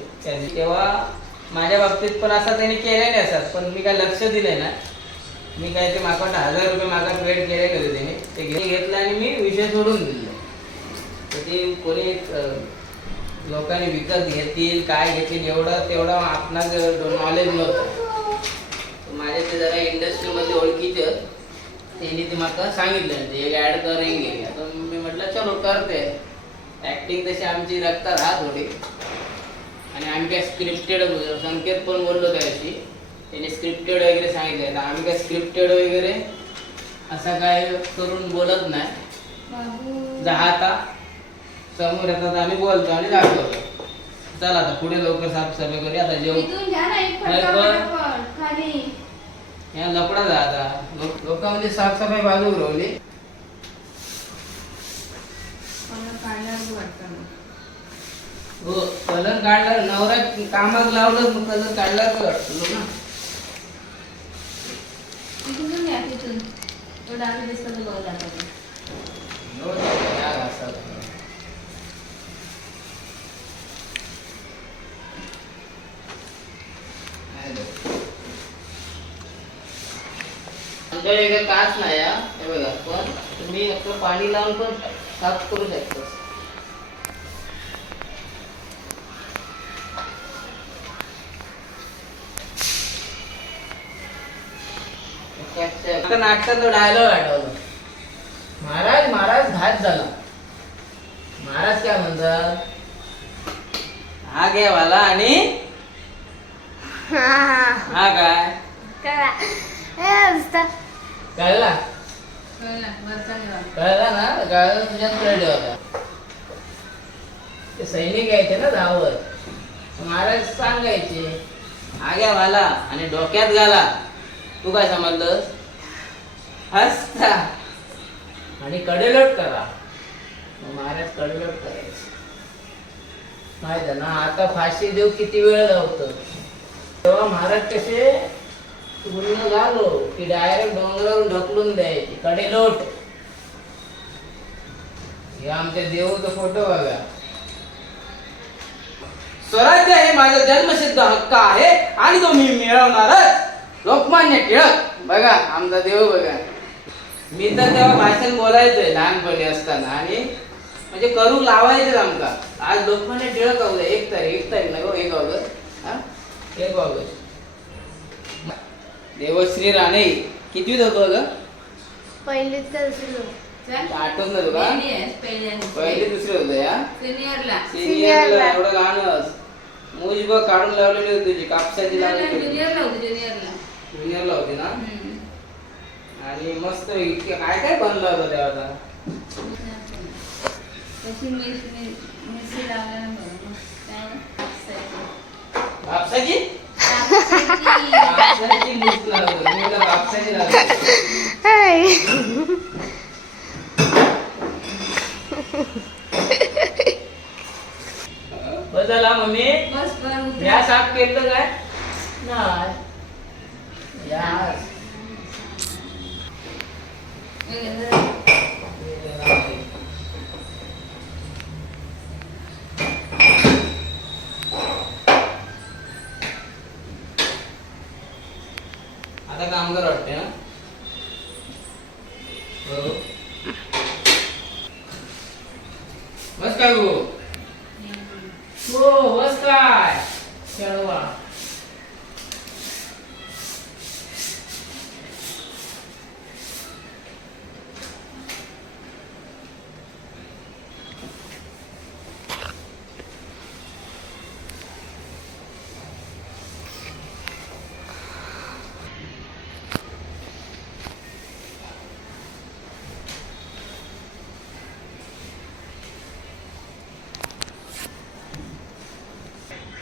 तेव्हा माझ्या बाबतीत पण असा त्याने केलेले असतात पण मी काय लक्ष दिलंय ना. मी काय ते माका वाटतं 1000 रुपये मागा पेड केलेले होते त्याने ते घेतलं आणि मी विषय सोडून दिले. तर ते कोणी लोकांनी विकत घेतील काय घेतील तेवढं आपणास नॉलेज नव्हतं. माझ्या ते जरा इंडस्ट्रीमध्ये ओळखीचे त्यांनी ते मला सांगितलं एक ॲड करेंगे. तर मी म्हटलं चलो करते. ॲक्टिंग तशी आमची रक्तात हा थोडी आणि आम्ही काय स्क्रिप्टेड संकेत पण बोललो त्याशी त्यांनी स्क्रिप्टेड वगैरे सांगितलं. तर आम्ही काय स्क्रिप्टेड वगैरे असं काय करून बोलत नाही. जाता समोर येतात आम्ही बोलतो आणि दाखवतो. चला आता पुढे लवकर साफसफाई करूया आता या लपडा जा आता लोकांमध्ये साफसफाई बाजू उरवली. हो कलर काढला नवरा कामात लावलं मग कलर काढला तर वाटतो ना. आमच्या काच नाही हे बघा पण तुम्ही आपलं पाणी लावून पण साफ करू शकता. नाटकाचा डायलॉग आठवला. महाराज महाराज घात झाला. महाराज काय म्हणतात हा घ्या वाला आणि हा काय कळला कळला ना कळला तुझ्यात कळले होता. ते सैनिक यायचे ना धावत महाराज सांगायचे हा घ्या वाला आणि डोक्यात घाला. तू काय समजलंस हसता आणि कडेलोट करा. महाराज कडेलोट करायचे माहिती ना. आता फाशी देऊ किती वेळ लावतो तेव्हा महाराज कसे पूर्ण झालो की डायरेक्ट डोंगरावरून ढकलून द्यायची कडेलोट. हे आमच्या देऊचा फोटो बघा. स्वराज्य हे माझा जन्मसिद्ध हक्क आहे आणि तो मी मिळवणारच. लोकमान्य टिळक बघा आमचा देव बघा. मी तर तेव्हा भाषण बोलायचंय लहानपणी असताना आणि म्हणजे करू लावायचे आमका. आज लोकमान्य टिळक आहोत 1 तारीख ना 1 ऑगस्ट 1 ऑगस्ट. देवश्री राणे कितवीत होतो ग पहिली तर दुसरी आठवत ना तुला पहिली दुसरी होतं या सिनियरला एवढं लहानच मूज बघ काढून लावलेली होती तुझी कापसाची लावलेली ज्युनियरला होती ना. आणि मस्त काय काय बनलं होतं तेव्हा कापसाची बदला मम्मी या साफ केलं काय नाही आता कामगार वाटते ना बस काय गो हो बस काय चळवा.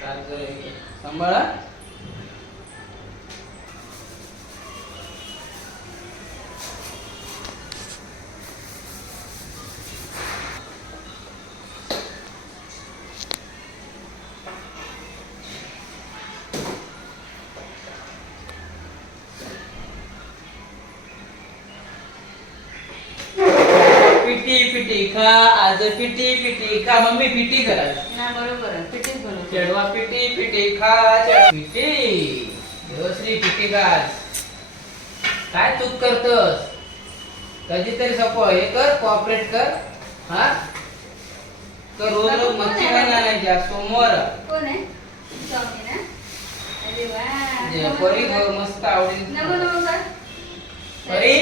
सांभाळा. पिटी पिटी खा आज पिटी पिटी खा. मम्मी पिटी करा. ना बरोबर आहे पिठीच बनवते. चढवा पिटी पिटी खा. पिटी देवश्री पिटी खा. काय चूक करतोस? कधीतरी सपो हे कर, कॉपरेट कर. हा तर रोज रोज मच्छी नाही आणायची. आज सोमवार. कोण आहे स्वामी ना. अरे वा परी मस्त आवडील. नमो नमस्कार परी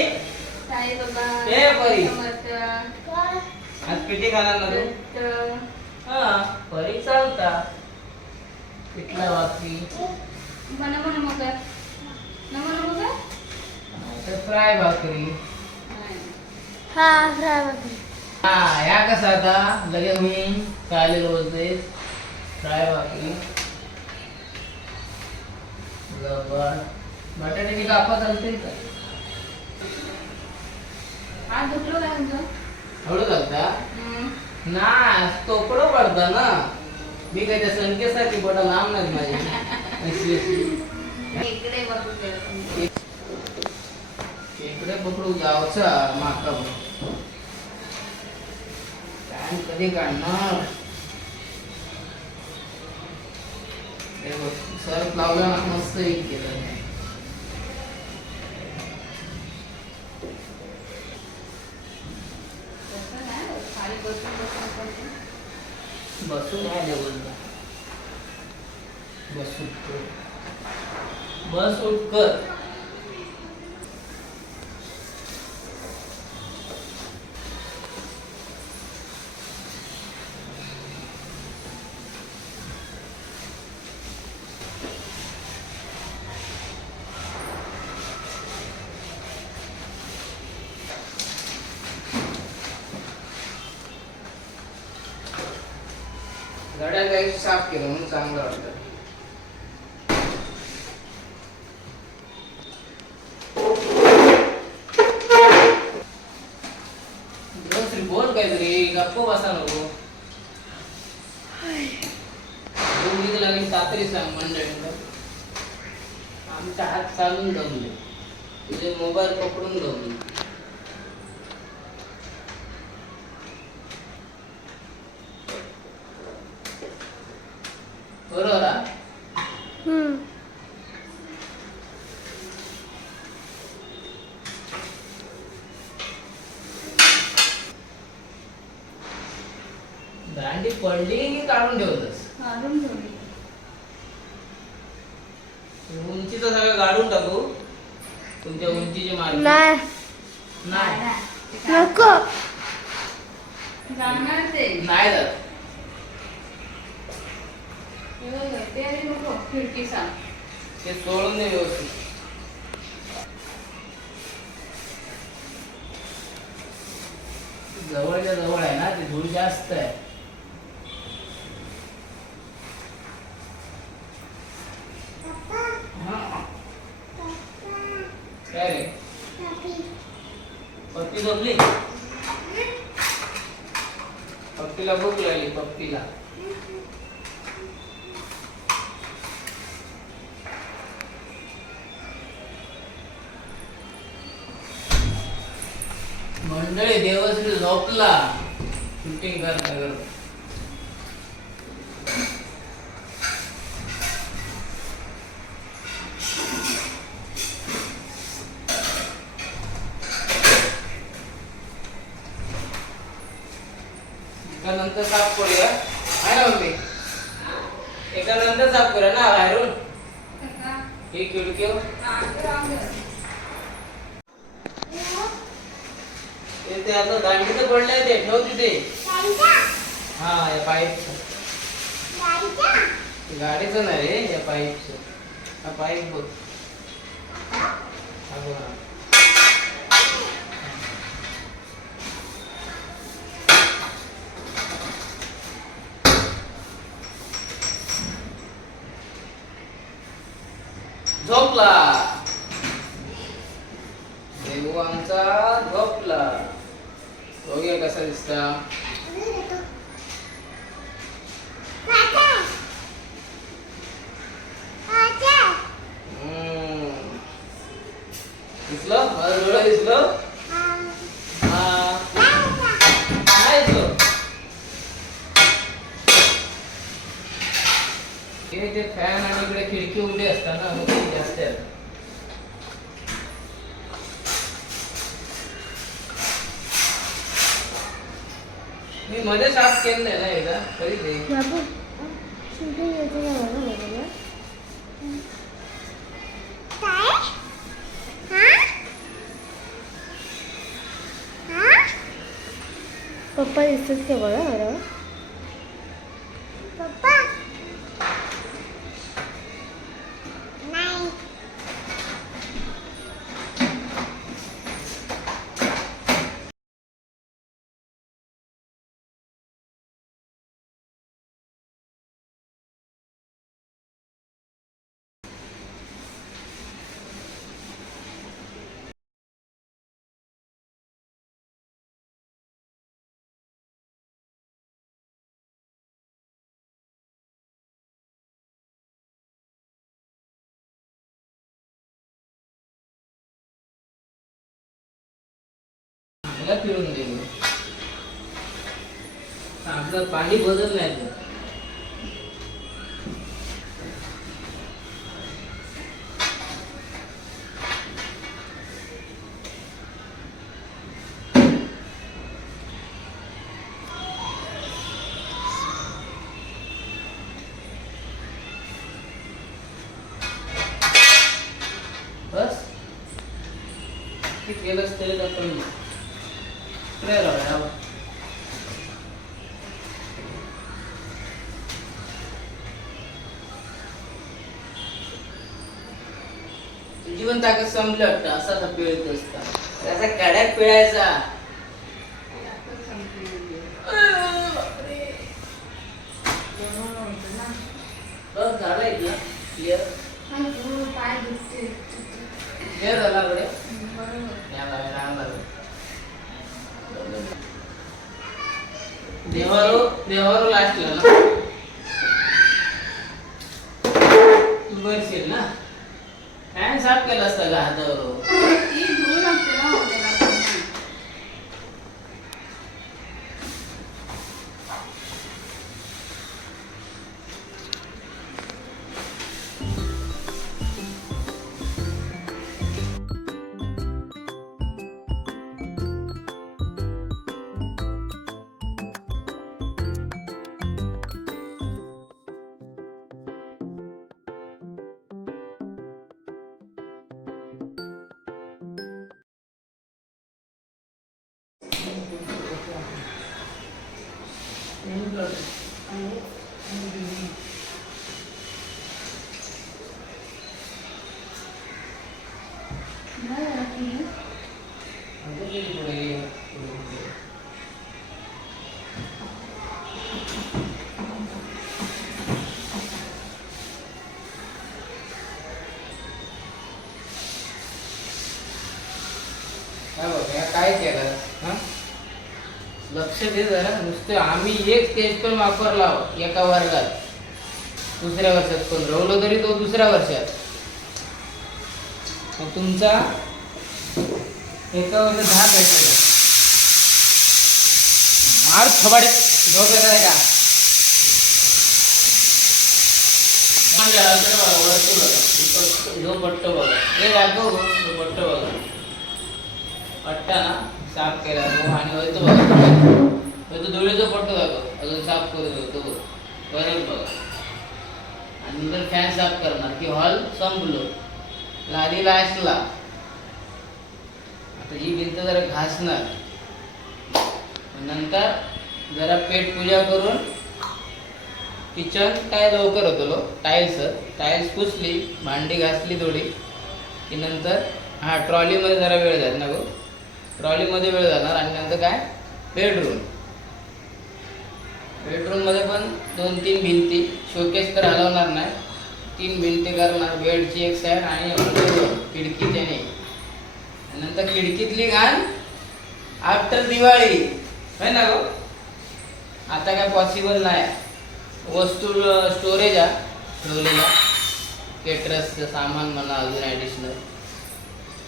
साई बाबा हे परी. समर्थ आज पिठी खाणार ना तू? दत्त हा परी चालता. पिठला वाकी नमो नमस्कार नमो नमस्कार फ्राय भाकरी. हा फ्राय भाकरी. हा या कसा आता लगेच मी चालेल बोलते. फ्राय भाकरी बटाट्याची कापा चालते का? हात धुतलो काय तुमचं? हळू घालता हम्म. ना तोकडं पडता ना. मी काय त्या संख्येसाठी बडा लांब नाही माझी. इकडे बघू गेलं. इकडे पकडू गावचा माका काय कधी काढणार. सर्फ लावला ना मस्त एक केलं. तसं नाही खाली बसून बसून करते. बसून राहिले बोलता. बस उठ कर. बस उठ कर. गाड्या जायचं साफ केलं म्हणून चांगलं वाटतं. बोल काहीतरी गप्प बसा नको. दोघी लागेल तातरी सांग मंडळींना. आमचा हात चालून दमले. तुझे मोबाईल पकडून दमले. बरोबर हा? दांडी पडली की काढून ठेवतस? काढून ठेवली. उंचीचं सगळं काढून टाकू. तुमच्या उंचीचे मार्क नाही नाही नको. जाणार ते. नाही जात. हे बघ, ते आणि नको खिडकीचा. ते सोडून दे व्यवस्थित. जवळच्या जवळ आहे ना ते धूळ जास्त आहे. हा. काय रे पप्पी झोपली? पप्पीला भूक लागली. पप्पीला मंडळी देवश्री झोपला. शूटिंग करता करता. एका नंतर साफ करूया आहे ना मम्मी. एका नंतर साफ करूया ना बाहेरून. ही खिडकी ते आता दांडीचं पडलंय ते ठेव तिथे. हा या पाईपचं. गाडीचं नाही रे या पाईपचं. हा पाईप बघ. हा बघ हा. झोपला. देऊ आमचा झोपला. बघूया कसा दिसता. दिसलं माझं डोळं दिसलं. हा काय दिसलं. ते फॅन आणि इकडे खिडकी उघडी असताना मग ते जास्त आहे. मी मध्ये साफ केलं ना एकदा तरी ते बाबू शूटिंग येते ना मला बघायला. पप्पा दिसतात का बघा बरोबर. पप्पा नाही. मला फिरून दे. आपलं पाणी बदललंय. बस केलंच तरी आपण जीवन ताकद संपलं वाटतं. असा तर पिळत असता त्याचा कड्यात पिळायचा. बस झालंय क्लिअर. पाय दुखते. क्लिअर झाला कडे. देवारो लास्टला ना तू बरशील ना. फॅन साफ केला असता का हातावर. ती धूळ लागते ना त्याला. काय केलं हा. लक्ष दे जरा. नुसतं आम्ही एक स्टेज पण वापरला एका वर्गात. दुसऱ्या वर्षात पण रवलो तरी तो दुसऱ्या वर्षात. मग तुमचा एका वर्षात 10 भेटला. मार थोबाडे झोप येत आहे का. जो पट्ट बघा हे दाखव. पट्ट बघा पट्टा ना साफ केला आणि वरतो बघा तो डोळ्याचा पट्टो दाखव. अजून साफ करू तो परत बघा. आणि नंतर फॅन साफ करणार की हॉल संपलो. लादी लास्टला. आता ही भिंत जरा घासणार. नंतर जरा पेट पूजा करून किचन काय लवकर होतो. टाईल्स पुसली भांडी घासली थोडी की नंतर हा ट्रॉलीमध्ये जरा वेळ जात ना गो. ट्रॉलीमध्ये वेळ जाणार. आणि नंतर काय बेडरूममध्ये पण 2-3 भिंती. शोकेस तर हलवणार नाही. 3 भिंती करणार, बेडची एक साईड आणि खिडकीच्या नाही. नंतर खिडकीतली घाण आफ्टर दिवाळी है ना गो. आता काय पॉसिबल नाही. वस्तू स्टोरेज आहे ठेवलेला, केटरसचं सामान म्हणा अजून ॲडिशनल,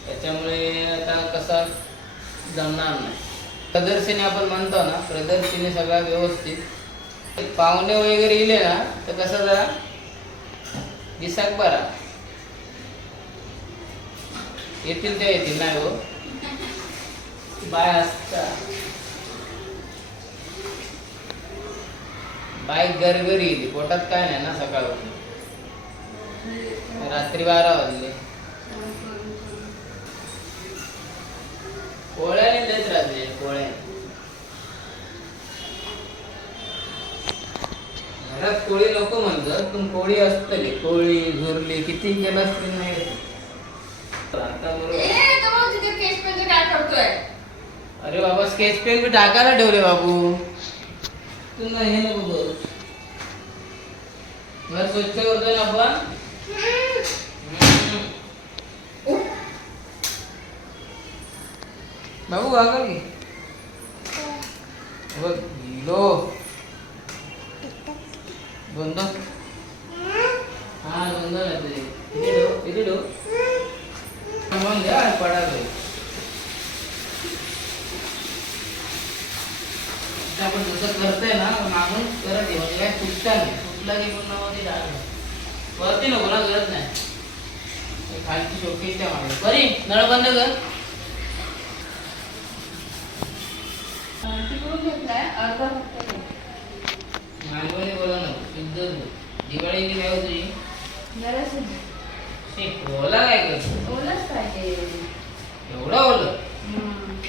त्याच्यामुळे आता कसा जमणार नाही. प्रदर्शनी आपण म्हणतो ना, प्रदर्शनी सगळा व्यवस्थित. पाहुणे वगैरे इले ना तर कसं जरा दिसाक बरा. येतील ते येतील नाही हो, बाय असता बाईक घरघरी येते, पोटात काय नाही ना. सकाळपासून रात्री 12 वाजले. पोळ्याने लयच राजले पोळ्या. घरात पोळी नको म्हणतात पण पोळी असतली. पोळी झुरली किती केलं असतील नाही. आता बरोबर. काय करतोय? अरे बाबा स्केच पेन मी टाकायला ठेवले बाबू. तू नाही हे नको बघ. घर स्वच्छ करतोय ना आपण. बाबू गागल घे बघ. लो बंद. हा बंद नाही तुझे. इथे डो द्या पडाल. आपण जसं करतोय ना मागून करत ये, म्हणजे काय तुटता नाही. तुटला की पुन्हा मध्ये डाळ वरती नको ना, गरज नाही. खालची शोकेसच्या मागे बरी. नळ बंद कर. तिकडून घेतलाय अर्धा फक्त. मालवणी बोला ना शुद्ध दिवाळीची काय होती जरा ओला काय करतो. ओलच पाहिजे. एवढं ओलं.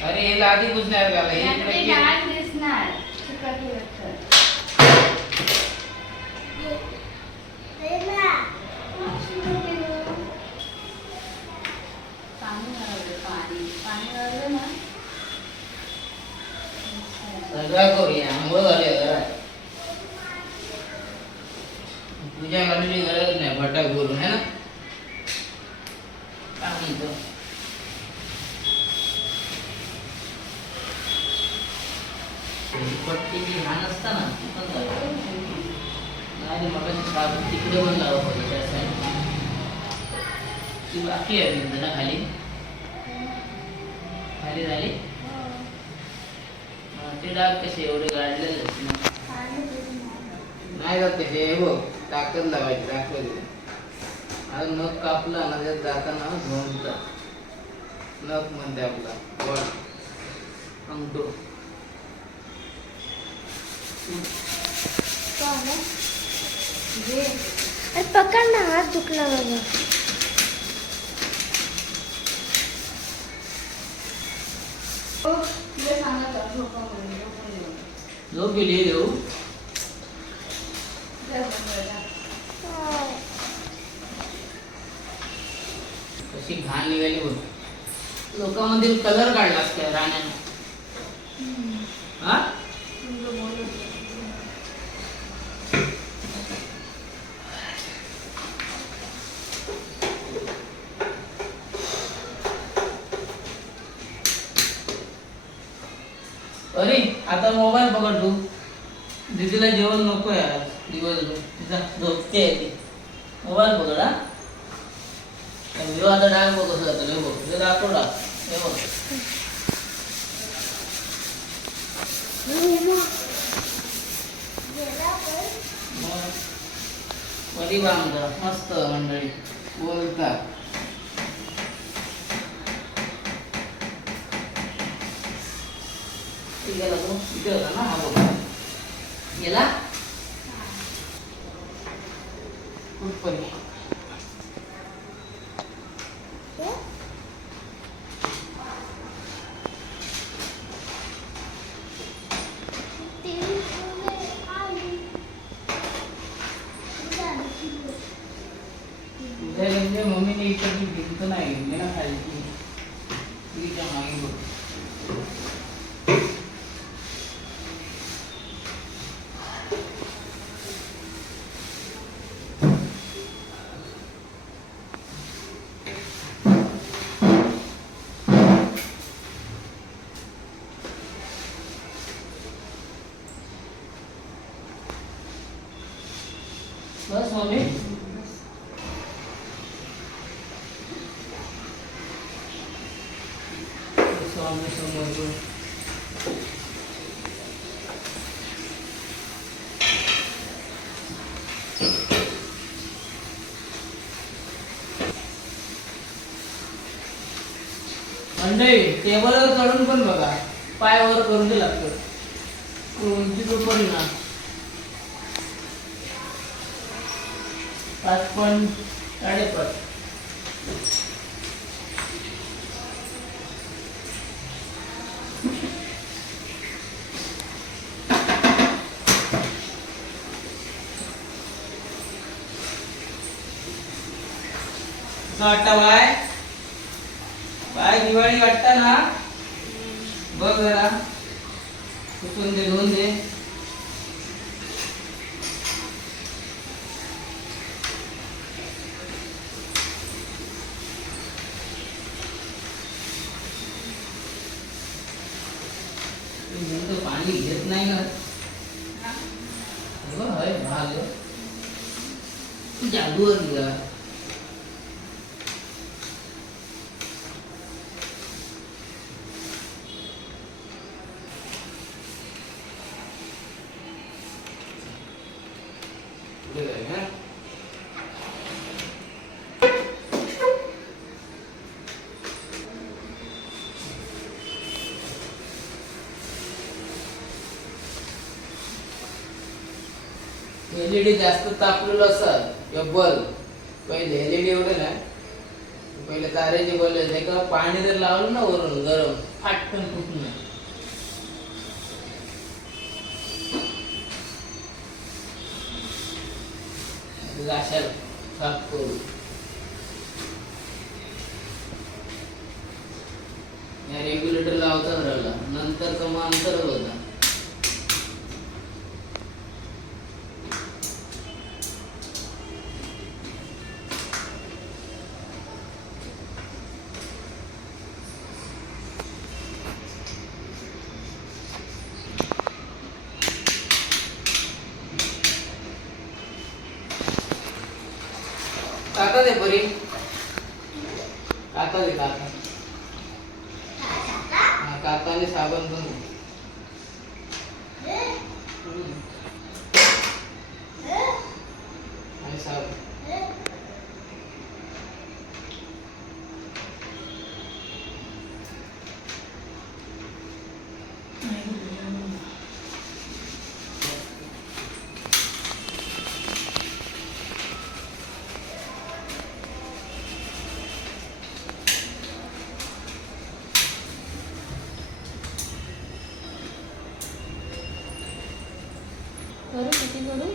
अरे हे लादी पुसणार का डाळ दिसणार चिकट सगळं करूया. आंघोळ झाली घरात. पूजा करायची गरज नाही. भटाक बोलून है ना. काय म्हणतो पट्टीची घाण असता ना ती पण नाही. मग तिकडे पण लावा पाहिजे त्या साईड. ती बाकी आहे ना खाली. खाली झाली. ते डाग कसे एवढे गाडलेले नाही जात कसे. हे बघ ताकद लावायची. दाखवली आज नख कापला ना त्यात जाताना घेऊन नख म्हणते आपला वर अंगठो. पकड ना, हात दुखला बाबा. झोप गेली देऊ. कशी घाण निघाली बघ. लोकांमध्ये कलर काढला असता राण्यानं. हा अरे आता मोबाईल पकड तू. दीदीला जेवण नको यार दिवसभर. तिचा झोपते आहे ती. मोबाईल पकड. हा व्हिडिओ आता डाग बघ कसं जातं. हे बघ तुझं दाखव डाग. हे बघ वडी बांधता मस्त मंडळी बोलतात. गेला तो इथे होता ना. हा बघा गेला कुठपर्यंत. मम्मीने इकडची भिंत नाही घेतली ना खालची. तिच्या मागे बघ. बस मम्मी. स्वामी समर्थ. मंडळी टेबलवर चढून पण बघा, पाय वर करून ते लागतं. उंची तो पण ना 5.5. वाटतं बाय बाय दिवाळी वाटता ना. बघ जरा कुठून दे धुवून दे. पाणी घेत नाही ना. भाग जादू दिला. एलईडी जास्त तापलेलं असत किंवा बल्ब. पहिले एलईडी एवढे ना, पहिले तारेचे बल्ब आहे का, पाणी जर लावलं ना वरून गरम फाटकन फुटून नाही. अशा साफ करू. या रेग्युलेटर लावतात राहिला, नंतर मग अंतर होता. काका दे परी, काका दे काका. काकाने साबण पण आणि साबण. करू किती करू?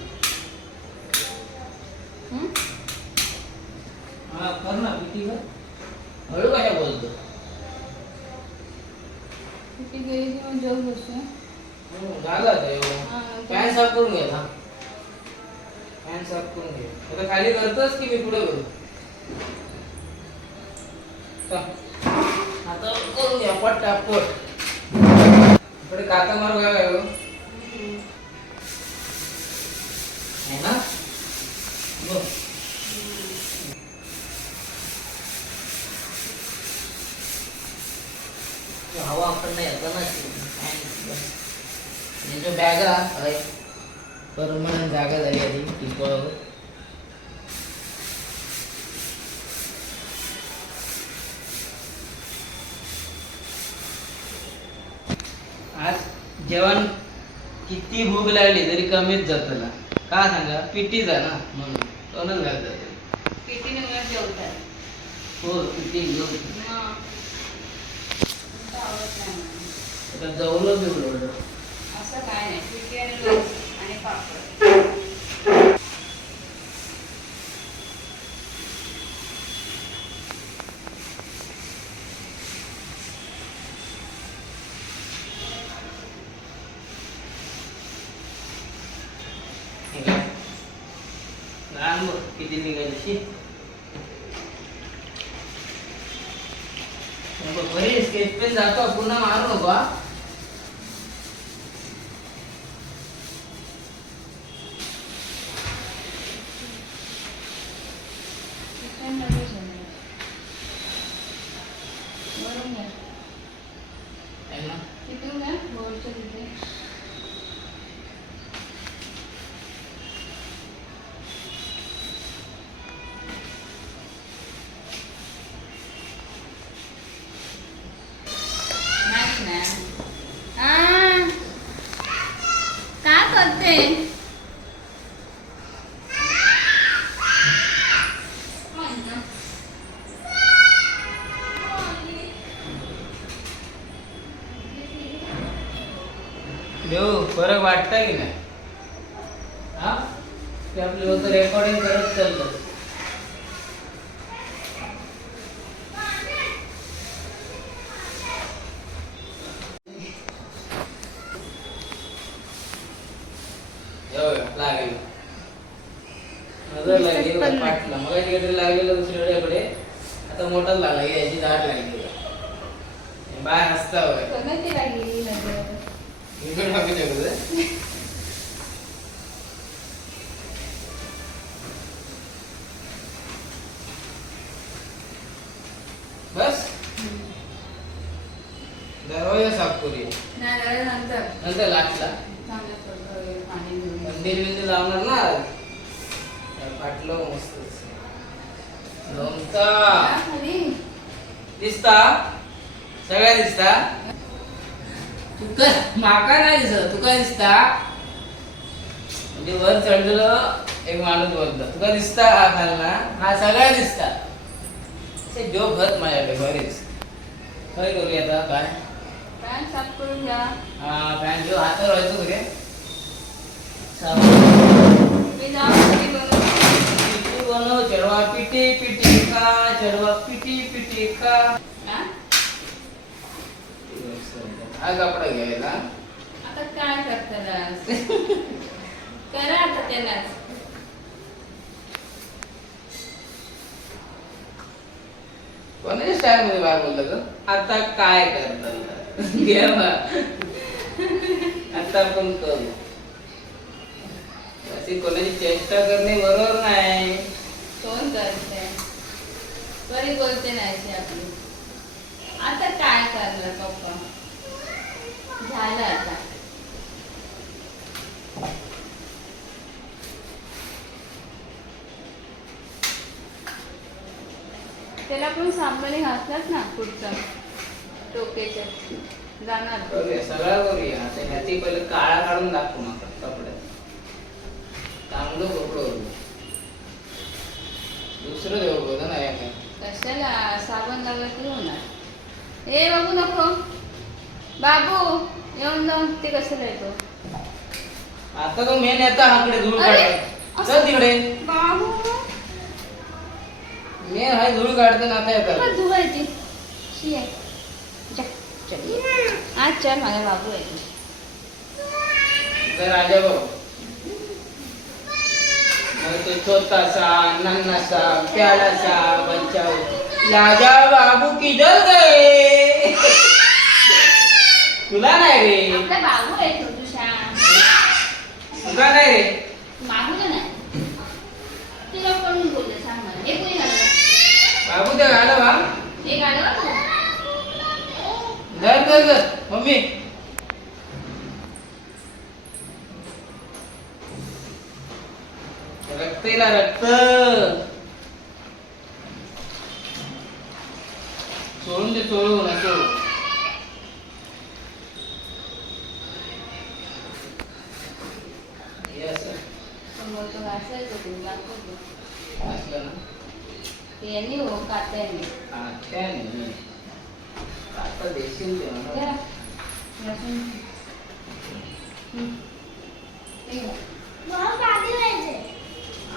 हा कर ना किती कर. हळू कशा बोलतो. किती गेली की मग जग बसू. झाला पॅन साफ करून घे ना. पॅन साफ करून घे. आता खाली करतोस की मी पुढे करू. आता करून घ्या पटापट. इकडे काका मारू काय है ना. बघ हवा आपण येतं ना. जो बॅगा आहे परमनंट जागा झाली आधी टिकवावर. आज जेवण किती भूक लागली तरी कमीच जात ना. का सांगा पिटी जा ना म्हणून दोनच घालतात. किती निघून जेवतात. हो पिटी घेऊन आवडत नाही. आता जवळ बिवलं असं काय नाही. पिठी आणि लोणचं आणि पापड. लहान बघ किती निघायची. बरी स्केच पेन जातो पुन्हा मारू नको. स्टँड लगेच आहे. वरून घ्या. आहे ना? तिथून घ्या बोर्डच्या तिथे. नाही ना. आ, काय करते? देऊ फरक वाटतंय की नाही? हा ते आपलं होतं रेकॉर्डिंग करत चाललं. लागेल नजर लागली दिसत पण नाही. पाठला मग काहीतरी लागलेलं दुसरीकडे. आता मोठाच लागला याची झाड लागली बाय हसता वगैरे कोणाची लागली नजर? इकडे टाकू शकतो. बस दरवाजा साफ करूया नाही नाही, नंतर नंतर लागला चांगलं थोडं पाणी घेऊन. मंदिर बिंदिर लावणार ना फाटलं मस्त लोमचा हा, खाली. दिसता सगळ्या दिसता तुका माका नाही दिसत तुका दिसता म्हणजे वर चढलेलं एक माणूस बोलतो तुका दिसता हा खालना हा सगळ्या दिसता असे जोक हत माझ्याकडे बरेच काय करूया आता काय पॅन साफ करून घ्या. हा पॅन्ट जो हातावर व्हायचो रे मी जाऊन घरी बनवून. पिटी बनव चढवा पिटी पिटी का चढवा पिटी पिटी का हा? हा कपडा घ्यायला आता काय करतात? करा आता त्यालाच. कोणाच्या स्टाईल मध्ये बाय बोललं ग आता काय करतात देवा आता आपण करू अशी कोणाची चेष्टा करणे बरोबर नाही. कोण करते? बरी बोलते नाही ती आपली. आता काय करणार पप्पा? झालं आता. त्याला पण साबणाने घातलात ना पुढचा टोकेच्या जाणार. करूया सगळं करूया आता ह्याची पहिले काळा काढून दाखवू नका कपड्यात चांगलं कपडं करू दुसरं देऊ बघ ना या काय कशाला साबण लागला की होणार. ए बाबू नको बाबू येऊन जाऊन ते कशाला येतो? आता तो मेन येता हाकडे धूळ अरे, काढ चल तिकडे बाबू मेन हाय धूळ काढते ना आता येतात धुवायची शी आहे. जा, चल. आज चल माझा बाबू आहे. तर राजा भाऊ मग तो छोटासा नन्नासा प्यालासा बच्चा राजा बाबू किधर गए तुला नाही रे आपला बाबू आहे छोटूशा. तुला नाही रे बाबूला नाही. तुला कोण बोललं सांग मला. हे कोणी घाललं? बाबू ते गाणं बा हे घाललं तू? धर धर धर मम्मी रक्त येला रक्त सोडून दे सोडू ना सोडू हे असं समोर तो घासायचं तू दाखवतो. असलं ना ते यांनी हो कात्याने. हा त्याने आता देशील ते म्हणा घ्या. लसूण. हे घ्या.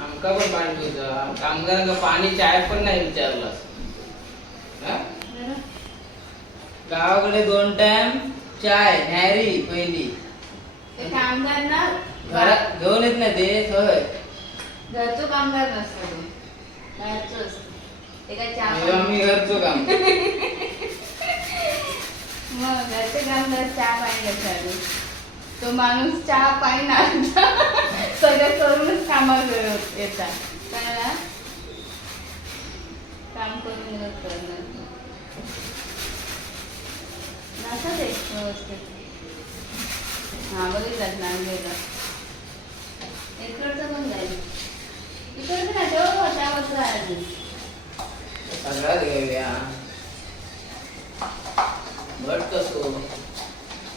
आमका पण पाणी पिवचं कामगारांना पाणी चाय पण नाही विचारलं बरं. गावाकडे 2 टाइम चाय न्यारी पहिली ते कामगार ना घरात घेऊन येत नाही ते होय घरचो कामगार नसतो तो. बाहेरचो असतो. ते काय चहा म्हणजे आम्ही घरचं काम मग घरचे कामगार चहा पाणी कशाला? तो माणूस चहा पाणी नाश्ता सगळं करूनच कामावर येतात. कळला? काम करून मदत करणार. नाचा ते व्यवस्थित. हां बघितलात नांदेला इकडचं पण जाईल. इकडचं ना तेवढं त्यावरचं आहे. सगळ्यात घेऊया भट कसो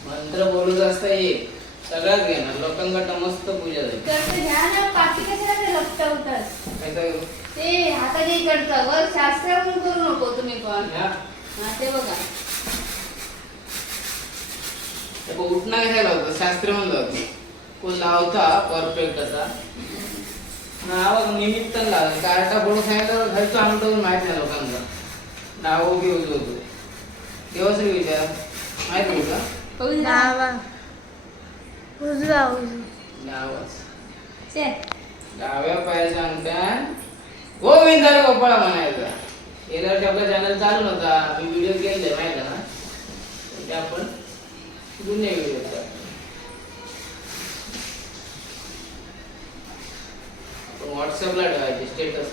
मंत्र बोलूच असता एक सगळ्यात घेणार लोकांकडनं मस्त पूजा झाली. इकडचं घ्या ना बाकी कशाला ते लपटवतात. काय काय ते हाताच्या इकडचं वर शास्त्र पण करू नको तुम्ही पण. ह्या हा ते बघा उठणं कशाला होतं शास्त्र म्हणलं होतं कोण लावता परफेक्ट असा नाव निमित्त लागलं कार्टा बोलून सांगितलं घरचं आमचं माहित नाही लोकांना नाव घेऊन होतो तेव्हाच विचार माहित नाही का डावा उजवा नावच छे डाव्या पायाच्या अंगठ्यान गोविंद गोपाळा म्हणायचा गेल्या वर्षी आपला चॅनल चालू नव्हता मी व्हिडिओ केले माहिती ना म्हणजे आपण जुने व्हिडिओ व्हॉट्सअपला ठेवायचे स्टेटस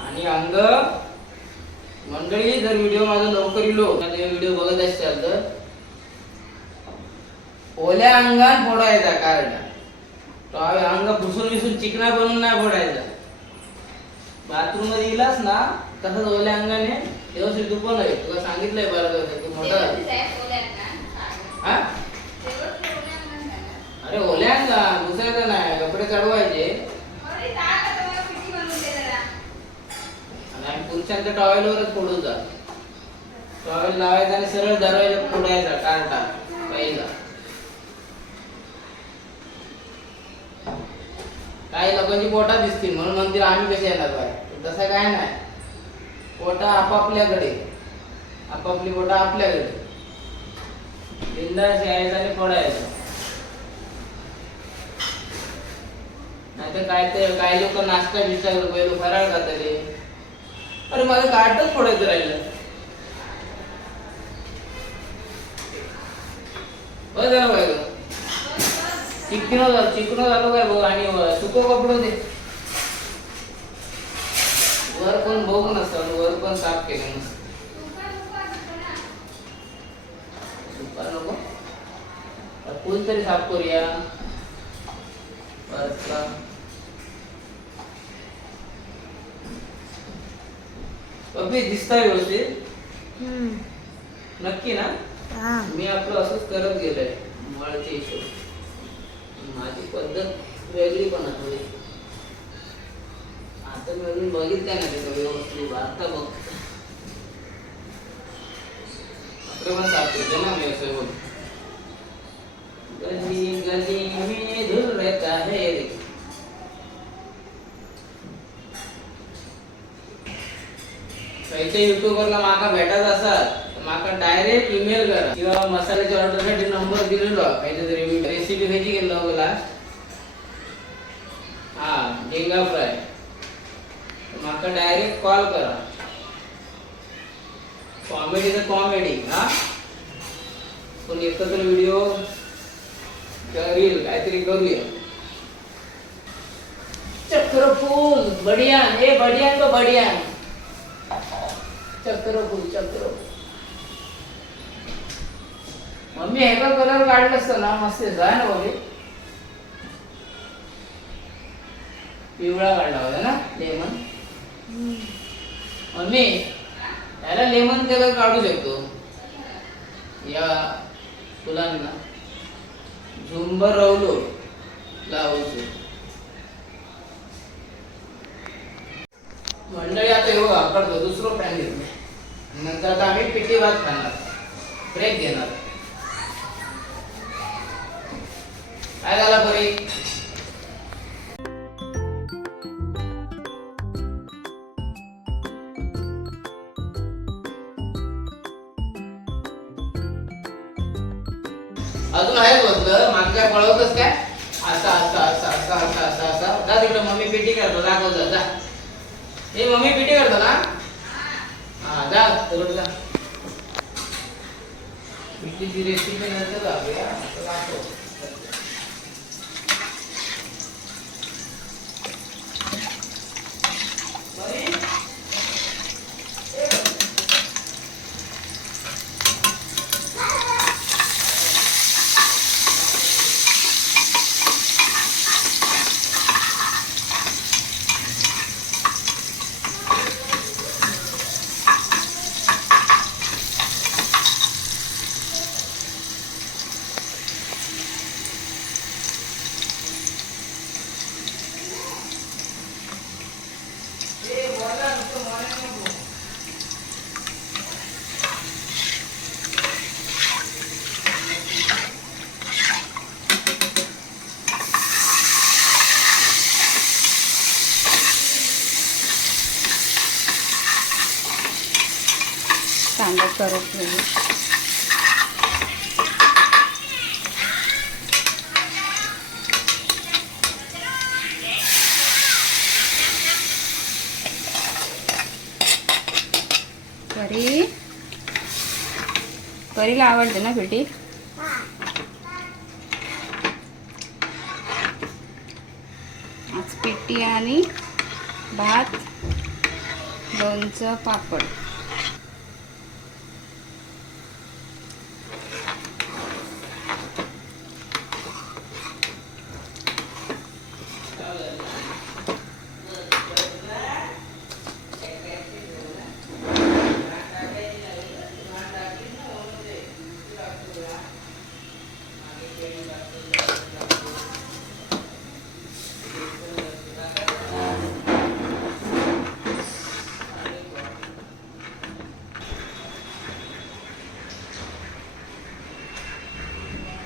आणि अंग मंडळी जर व्हिडिओ माझा लवकर इलो व्हिडिओ बघत असाल तर ओल्या अंगात फोडायचा कार्ड तो अंग पुसून विसून चिकना बनवून नाही फोडायचा. बाथरूम मध्ये गेलास ना तसंच ओल्या अंगाने व्यवस्थित दुपण आहे तुला सांगितलंय बरोबर की मोठा हा अरे ओल्या अंगा दुसऱ्याचं नाही कपडे चढवायचे आणि पुरुषांच्या टॉवेलवरच फोडून जा टॉवेल लावायचा आणि सरळ दरवाजा फोडायचा कार्टा पहिला. काही लोकांची पोटा दिसतील म्हणून म्हणतील आम्ही कसे येणार बाय तसं काय नाही पोटा आपापल्याकडे आपापली पोटा आपल्याकडे बिंदास यायचं आणि फोडायचं. नाहीतर काय लोक नाश्ता बिस्टा करून पहिलं फराळ खातले अरे माझं कार्टच फोडायचं राहिलं बरं झालं पाहिजे चिकनो झालो काय भाऊ आणि सुको कपडो दे वर पण बघू नसतं वर पण साफ केलं नसतं सुका नको फुल तरी साफ करूया वरचा अभि दिसता व्यवस्थित नक्की ना मी आपलं असंच करत गेलोय मळचे हिशोब माझी पद्धत वेगळी पण थोडी आता मी अजून बघितलं ना ते व्यवस्थित आता बघ आपलं पण साफ करते ना व्यवसाय बोल गली गली में धुल रहता है काही युट्यूबरला माका भेटत असतात माका डायरेक्ट ईमेल करा किंवा मसाल्याची ऑर्डर साठी नंबर दिलेलो काहीतरी रेसिपी खायची गेलो बोला हा झिंगा फ्राय माका डायरेक्ट कॉल करा कॉमेडी तर कॉमेडी हा पण एकत्र व्हिडिओ रील काहीतरी करूया चक्रफूल बढिया ए बढिया तो बढिया चक्रफूल चक्र मम्मी ह्याचा कलर काढला असतं ना मस्त आहे ना बघे पिवळा काढला होता ना लेमन मम्मी याला लेमन कलर काढू शकतो या फुलांना झुंबर रवलो लावतो मंडळी आता एवढं वापरतो दुसरं पॅन घेतो नंतर आता आम्ही पिठी भात खाणार ब्रेक घेणार काय झाला बरे अजून आहे बसलं मागच्या पळवतच काय असा असा असा असा असा असा असा जा तिकडे मम्मी पिठी करतो दाखव जा जा हे मम्मी पिठी करतो ना हा जा तिकडे जा पिठीची रेसिपी नंतर दाखवूया दाखव करत नाही. परी परीला आवडते ना पिठी. आज पिठी आणि भात, लोणचं, पापड.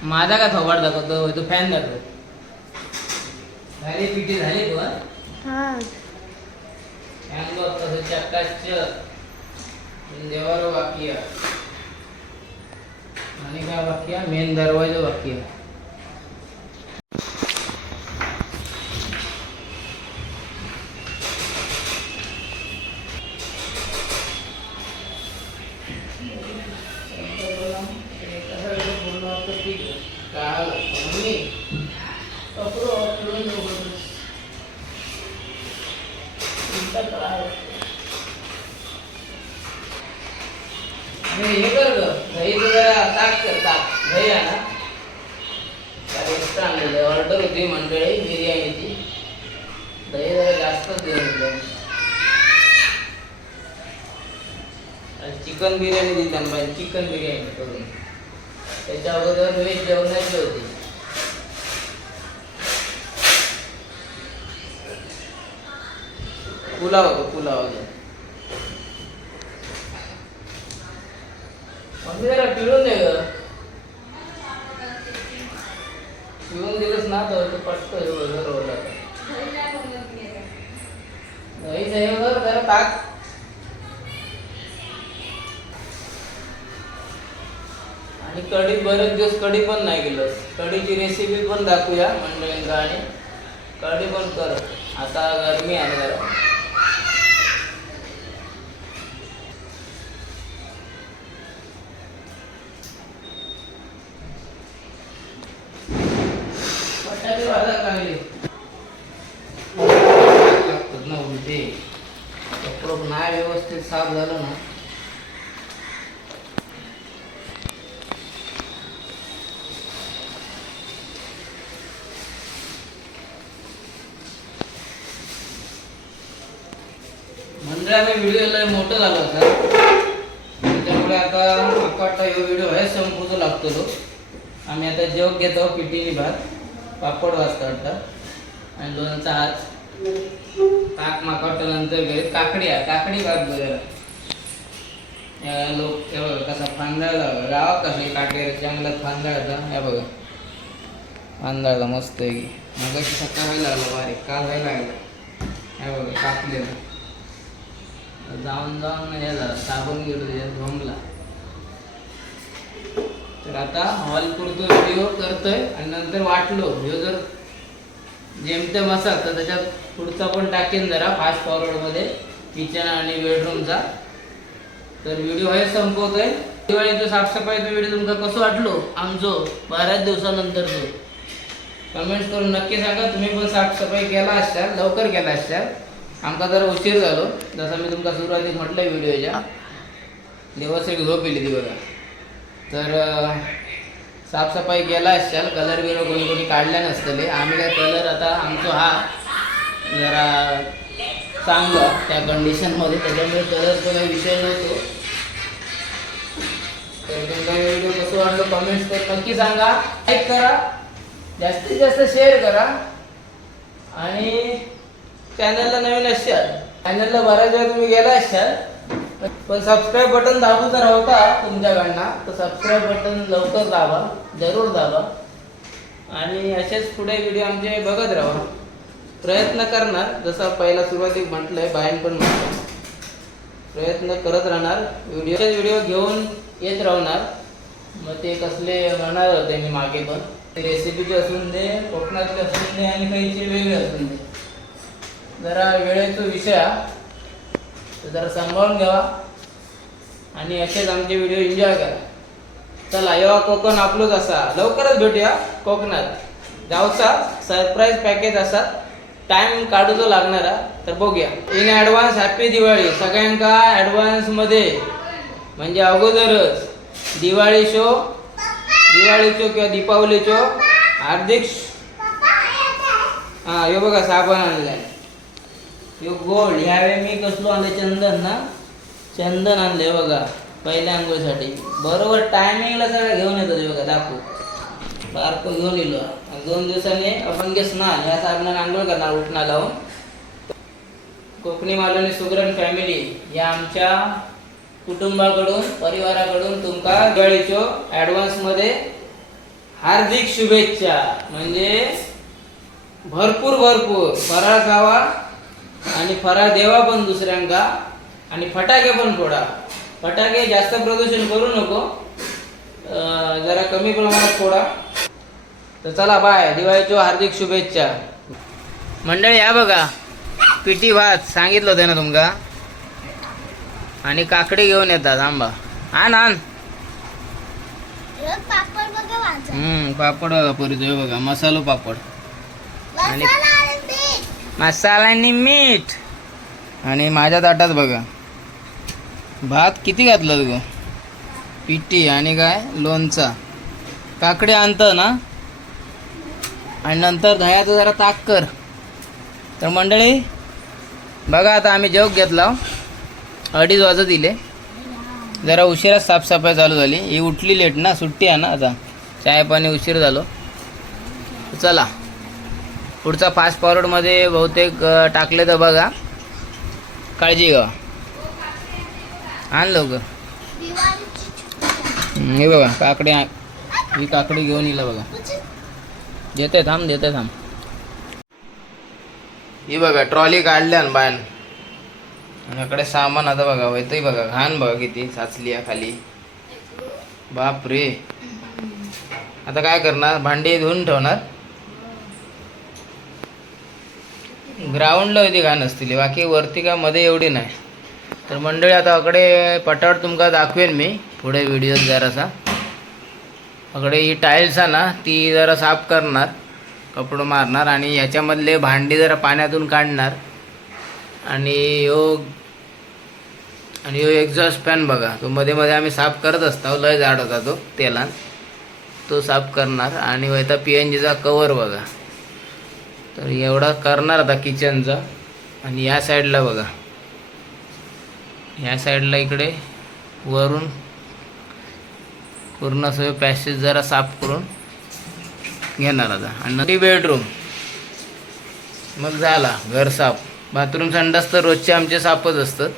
माझा का थोबाड दाखवतो तो फॅन दाखवतो. झाली पिठी झाली तू हा फॅन बघ कसं चक्काच देवावर बाकी आहे. आणि काय बाकी आहे मेन दरवाजा बाकी आहे. हे कर ग दहीचं जरा ताक कर ताक दही आणा. एक्स्ट्रा आणलेलं ऑर्डर होती मंडळी बिर्याणीची. दही जरा जास्तच देऊन चिकन बिर्याणी दिली पाहिजे. चिकन बिर्याणी करून त्याच्या अगोदर व्हेज जेवणाची होती. पुलाव होतो पुलाव. मम्मी जरा पिळून दे ग. पिळून दिलंच ना तर पटतो रोला. दही जरा ताक. आणि कढी बरेच दिवस कढी पण नाही केलं. कढीची रेसिपी पण दाखवूया मंडळींना. आणि कढी पण कर आता गरमी आहे जरा. बटाटे भाजा चांगले लागतात ना उलटे. कपडं नाही व्यवस्थित साफ झालं ना मंडळाने व्हिडिओ लय मोठं झालं होता. त्याच्यामुळे आता वाटतं हा व्हिडिओ आहे संपूच लागतो तो. आम्ही आता जेव घेतो पिठीनी भात पापड वाजता वाटतं आणि लोणचं आज ताक माका नंतर घरी काकडी भात बघायला लोक हे बघा कसा फांदाळला गावात कसे काकडे जंगलात फांदाळता. हे बघा फांदाळला मस्त आहे की. मग सकाळ व्हायला लागलं बारीक काल व्हायला लागलं. हे बघा कापलेलं जाऊन हे झालं साबण गेलो त्याच्यात झोंबला. तर आता हॉल पुरतो व्हिडिओ करतोय आणि नंतर वाटलो ह्यो जर जेमतेम असाल तर त्याच्यात पुढचा पण टाकेन जरा फास्ट फॉरवर्डमध्ये किचन आणि बेडरूमचा. तर व्हिडिओ हे संपवतोय. दिवाळीचं साफसफाईचा व्हिडिओ तुमका कसं वाटलो आमचो बऱ्याच दिवसानंतरचो कमेंट्स करून नक्की सांगा. तुम्ही पण साफसफाई केला असाल लवकर केला असाल. आमका जरा उशीर झालो जसं मी तुमका सुरुवातीक म्हटलं व्हिडिओच्या. दिवस एक झोप येली ती बघा. तर साफसफाई केला असाल कलर बिलर कोणी कोणी काढल्या नसतले. आम्ही काय कलर आता आमचो हा जरा चांगला त्या कंडिशनमध्ये त्याच्यामुळे कलरचा काही विषय नव्हतो. तर तुमचा व्हिडिओ कसं वाटलं कमेंट्स करून नक्की सांगा. लाईक करा जास्तीत जास्त शेअर करा. आणि चॅनलला नवीन असाल चॅनलला बऱ्याच वेळा तुम्ही गेला असाल पण सबस्क्राईब बटन दाबू जर होता तुमच्याकडनं तर सबस्क्राईब बटन लवकर दाबा जरूर दाबा. आणि असेच पुढे व्हिडिओ आमचे बघत राहा. प्रयत्न करणार जसं पहिला सुरुवातीक म्हटलंय बाहेर पण म्हटलं प्रयत्न करत राहणार, व्हिडिओ घेऊन येत राहणार. मग ते कसले म्हणणार होते मी मागे पण, ते रेसिपीचे असून दे, कोकणातले असून दे आणि काहीचे वेगळे असून दे. जरा वेळेचा विषय हा, तर जरा सांभाळून घ्यावा आणि असेच आमचे व्हिडिओ एन्जॉय करा. चला, येवा कोकण आपलोच असा. लवकरच भेटूया कोकणात. जाऊचा सरप्राईज पॅकेज असा, टाइम काढूचो लागणारा. तर बघूया. इन ॲडव्हान्स हॅपी दिवाळी सगळ्यांका. ॲडव्हान्समध्ये म्हणजे अगोदरच दिवाळीचो किंवा दीपावलीचो हार्दिक हा. यो बघा साबण आणलाय, यो गोल्ड. ह्यावेळी मी कसलो आणलं, चंदन आणले बघा पहिल्या आंघोळीसाठी. बरोबर टायमिंगला सगळं घेऊन येतो ते बघा. दाखवू बारकं घेऊन येलो. 2 दिवसांनी अभंग स्नान ह्या साबणाने आंघोळ करणार उठणा लावून. कोकणी मालवणी सुगरण फॅमिली या आमच्या कुटुंबाकडून, परिवाराकडून तुमका दिवाळीचो ॲडव्हान्समध्ये हार्दिक शुभेच्छा. म्हणजे भरपूर फराळ खावा आणि फराळ देवा पण दुसऱ्यांका, आणि फटाके पण फोडा. फटाके जास्त प्रदूषण करू नको, जरा कमी प्रमाणात फोडा. तर चला बाय. दिवाळीच्या हार्दिक शुभेच्छा मंडळी. या बघा पिठी भात सांगितलं होतं ना तुमका, आणि काकडी घेऊन येतात. आंबा आण. पापड बघा पुरीचो बघा, मसालो पापड आणि मसाला आणि मीठ. आणि माझ्या ताटात बघा भात किती घातलं ग, पिठी आणि काय लोणचा. काकडी आणतं ना, आणि नंतर दह्याचं जरा ताक कर. तर मंडळी बघा, आता आम्ही जेवक घेतला. 2:30 वाजत दिले. जरा उशिरा साफसफाई चालू झाली. ही उठली लेट ना, सुट्टी आहे ना आता, चाय पाणी उशीर झालो. चला पुढचा फास्ट फॉरवर्डमध्ये बहुतेक टाकले तर बघा, काळजी घ्या. आण लवकर. हे बघा काकडी, ही काकडी घेऊन येईल बघा. देते थांब. ही बघा ट्रॉली काढल्या बाण, आणि सामान आता बघा होतंय बघा. घाण बघा किती साचली खाली, बाप रे. आता काय करणार, भांडी धुवून ठेवणार. ग्राउंडला होती घाण असतील, बाकी वरती का मध्ये एवढी नाही. तर मंडळी आता पटावर तुमका दाखवेन मी पुढे व्हिडिओ. जरासा ही टाईल्स आहे ना, ती जरा साफ करणार, कपडं मारणार, आणि याच्यामधले भांडी जरा पाण्यातून काढणार. आणि यो एक्झॉस्ट फॅन बघा, तो मध्ये मध्ये आम्ही साफ करत असतो. लय जाड होता तो तेलान, तो साफ करणार. आणि वैता PNGचा कवर बघा. तर एवढा करणार आता किचनचा. आणि या साईडला बघा, या साईडला इकडे वरून पूर्ण सगळं पॅसेज जरा साफ करून घेणार आता. आणि बेडरूम मग झाला घर साफ. बाथरूम संडास तर रोजचे आमचे साफच असतात.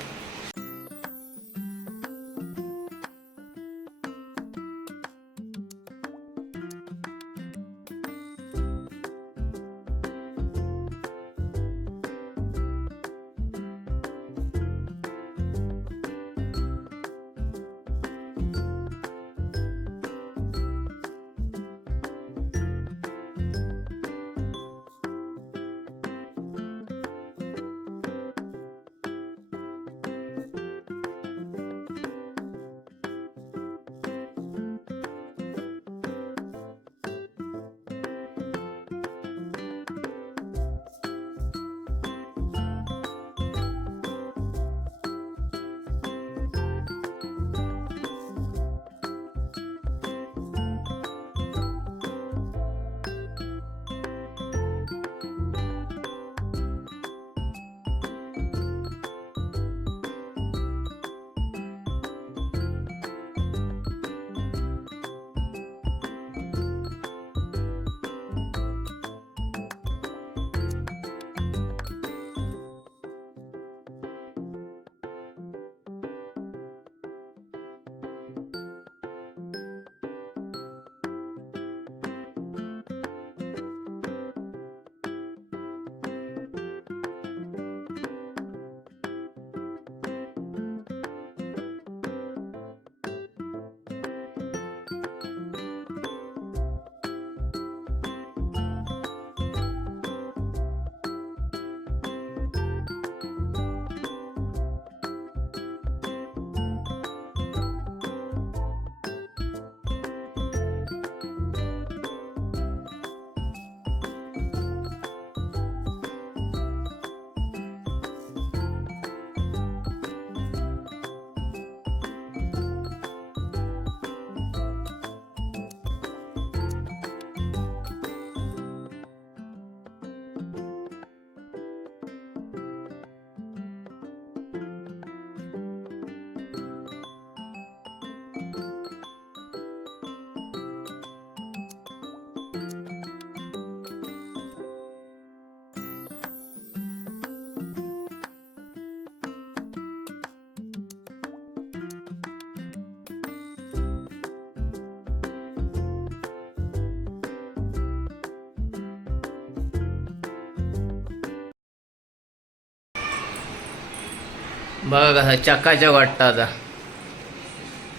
बघा कसा चकाचक वाटतं आता.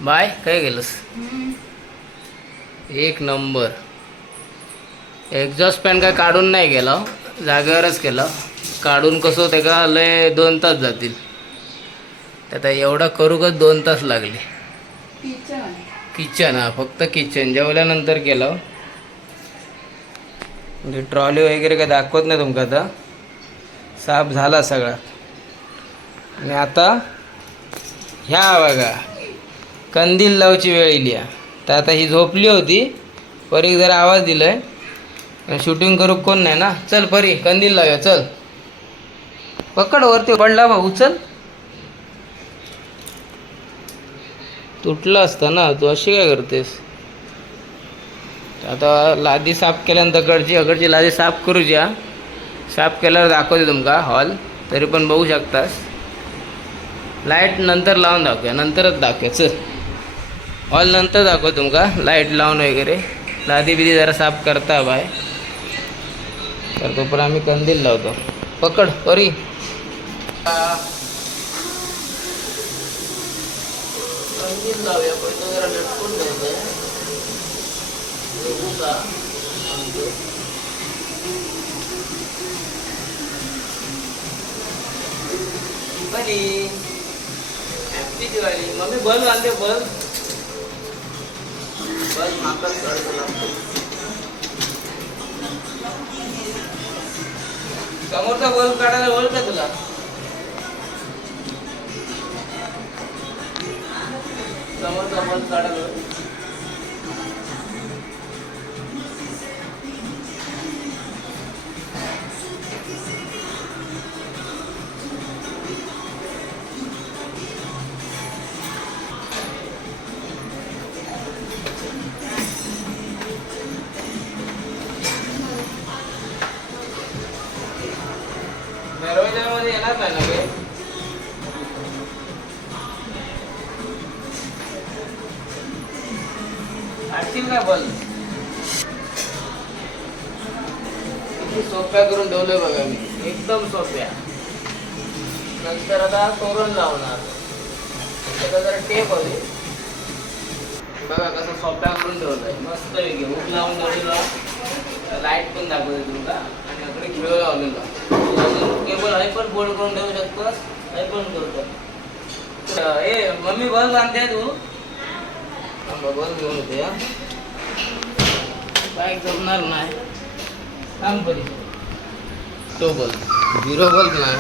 बाय काय केलंस? एक नंबर. एक्झॉस्ट फॅन काय काढून नाही गेला, जागेवरच केला. काढून कसं ते का लय 2 तास जातील. आता एवढा करू का 2 तास लागले. किचन हा फक्त किचन जेवल्यानंतर केलं. म्हणजे ट्रॉली वगैरे काय दाखवत नाही तुमका. आता साफ झाला सगळा. आणि आता ह्या बघा कंदील लावची वेळ इली. तर आता ही झोपली होती. परीक जरा आवाज दिलाय. शूटिंग करू कोण नाही ना. चल परी कंदील लावूया चल. पकड वरती पडला बा उचल. तुटला असता ना तू अशी काय करतेस. आता लादी साफ केल्यानंतर अकडची लादी साफ करूची. साफ केल्यावर दाखवते तुमका हॉल. तरी पण बघू शकतास. लाईट नंतर लावून दाखवूया. नंतरच दाखवूया चल. हॉल नंतर दाखव तुमका लाईट लावून वगैरे. लादी बिदी जरा साफ करता बाय. तर तोपर्यंत आम्ही कंदील लावतो. पकड परी. कंदील लावूया. पहिलं जरा लटकून द्यायचं. हॅपी दिवाळी. मम्मी बल्ब आणते. बल्ब माकड समोरचा बल्ब काढायला बोल का तुला. समोरचा बल्ब काढायला दरवाजामध्ये येणार नाही ना गे. आणखीन काय बल्ब किती सोप्या करून ठेवलंय बघा मी. एकदम सोप्या. नंतर आता तोरण लावणार. त्याचा जरा टेप हवी. बघा कसं सोप्या करून ठेवलंय मस्त वेगळी. हुक लावून ठेवलेला. लाईट पण दाखवते तुमका. आणि अकडे खिळ लावलेला. केबल आहे पण बोर्ड करून ठेवू शकतोस. हे पण करतो. ए मम्मी बल्ब आणते तू. बल्ब घेऊन येते. काय जमणार नाही. सांग बरी. तो बल्ब 0 बल्ब नाही.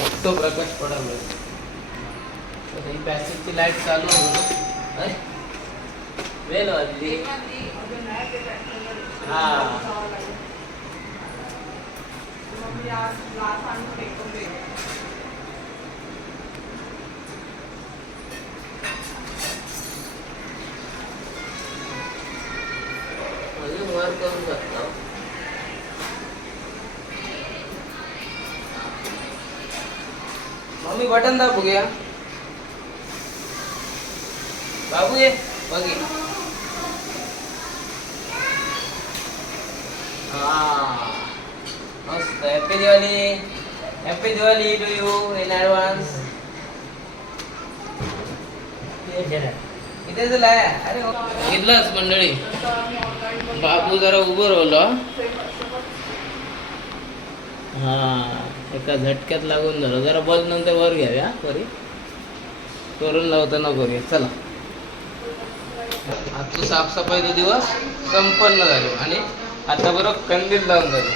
फक्त प्रकाश पडाला. ही पॅसेजची लाईट चालू आहे. वेल वाजली. हा अजून वर करू शकता. मम्मी बटन दाबू घ्या. बाबू ये बघी. मस्त. Happy Diwali. Happy Diwali to you in advance. इथे तुला अरे घेतलाच मंडळी. बाबू जरा उभं राहिलं. हा एका झटक्यात लागून झालं. जरा बल्ब नंतर वर घ्याव्या परी. तोरण लावताना करूया चला. आजची साफसफाईचा दिवस संपन्न झालो. आणि आता बरोबर कंदील लावून झालो.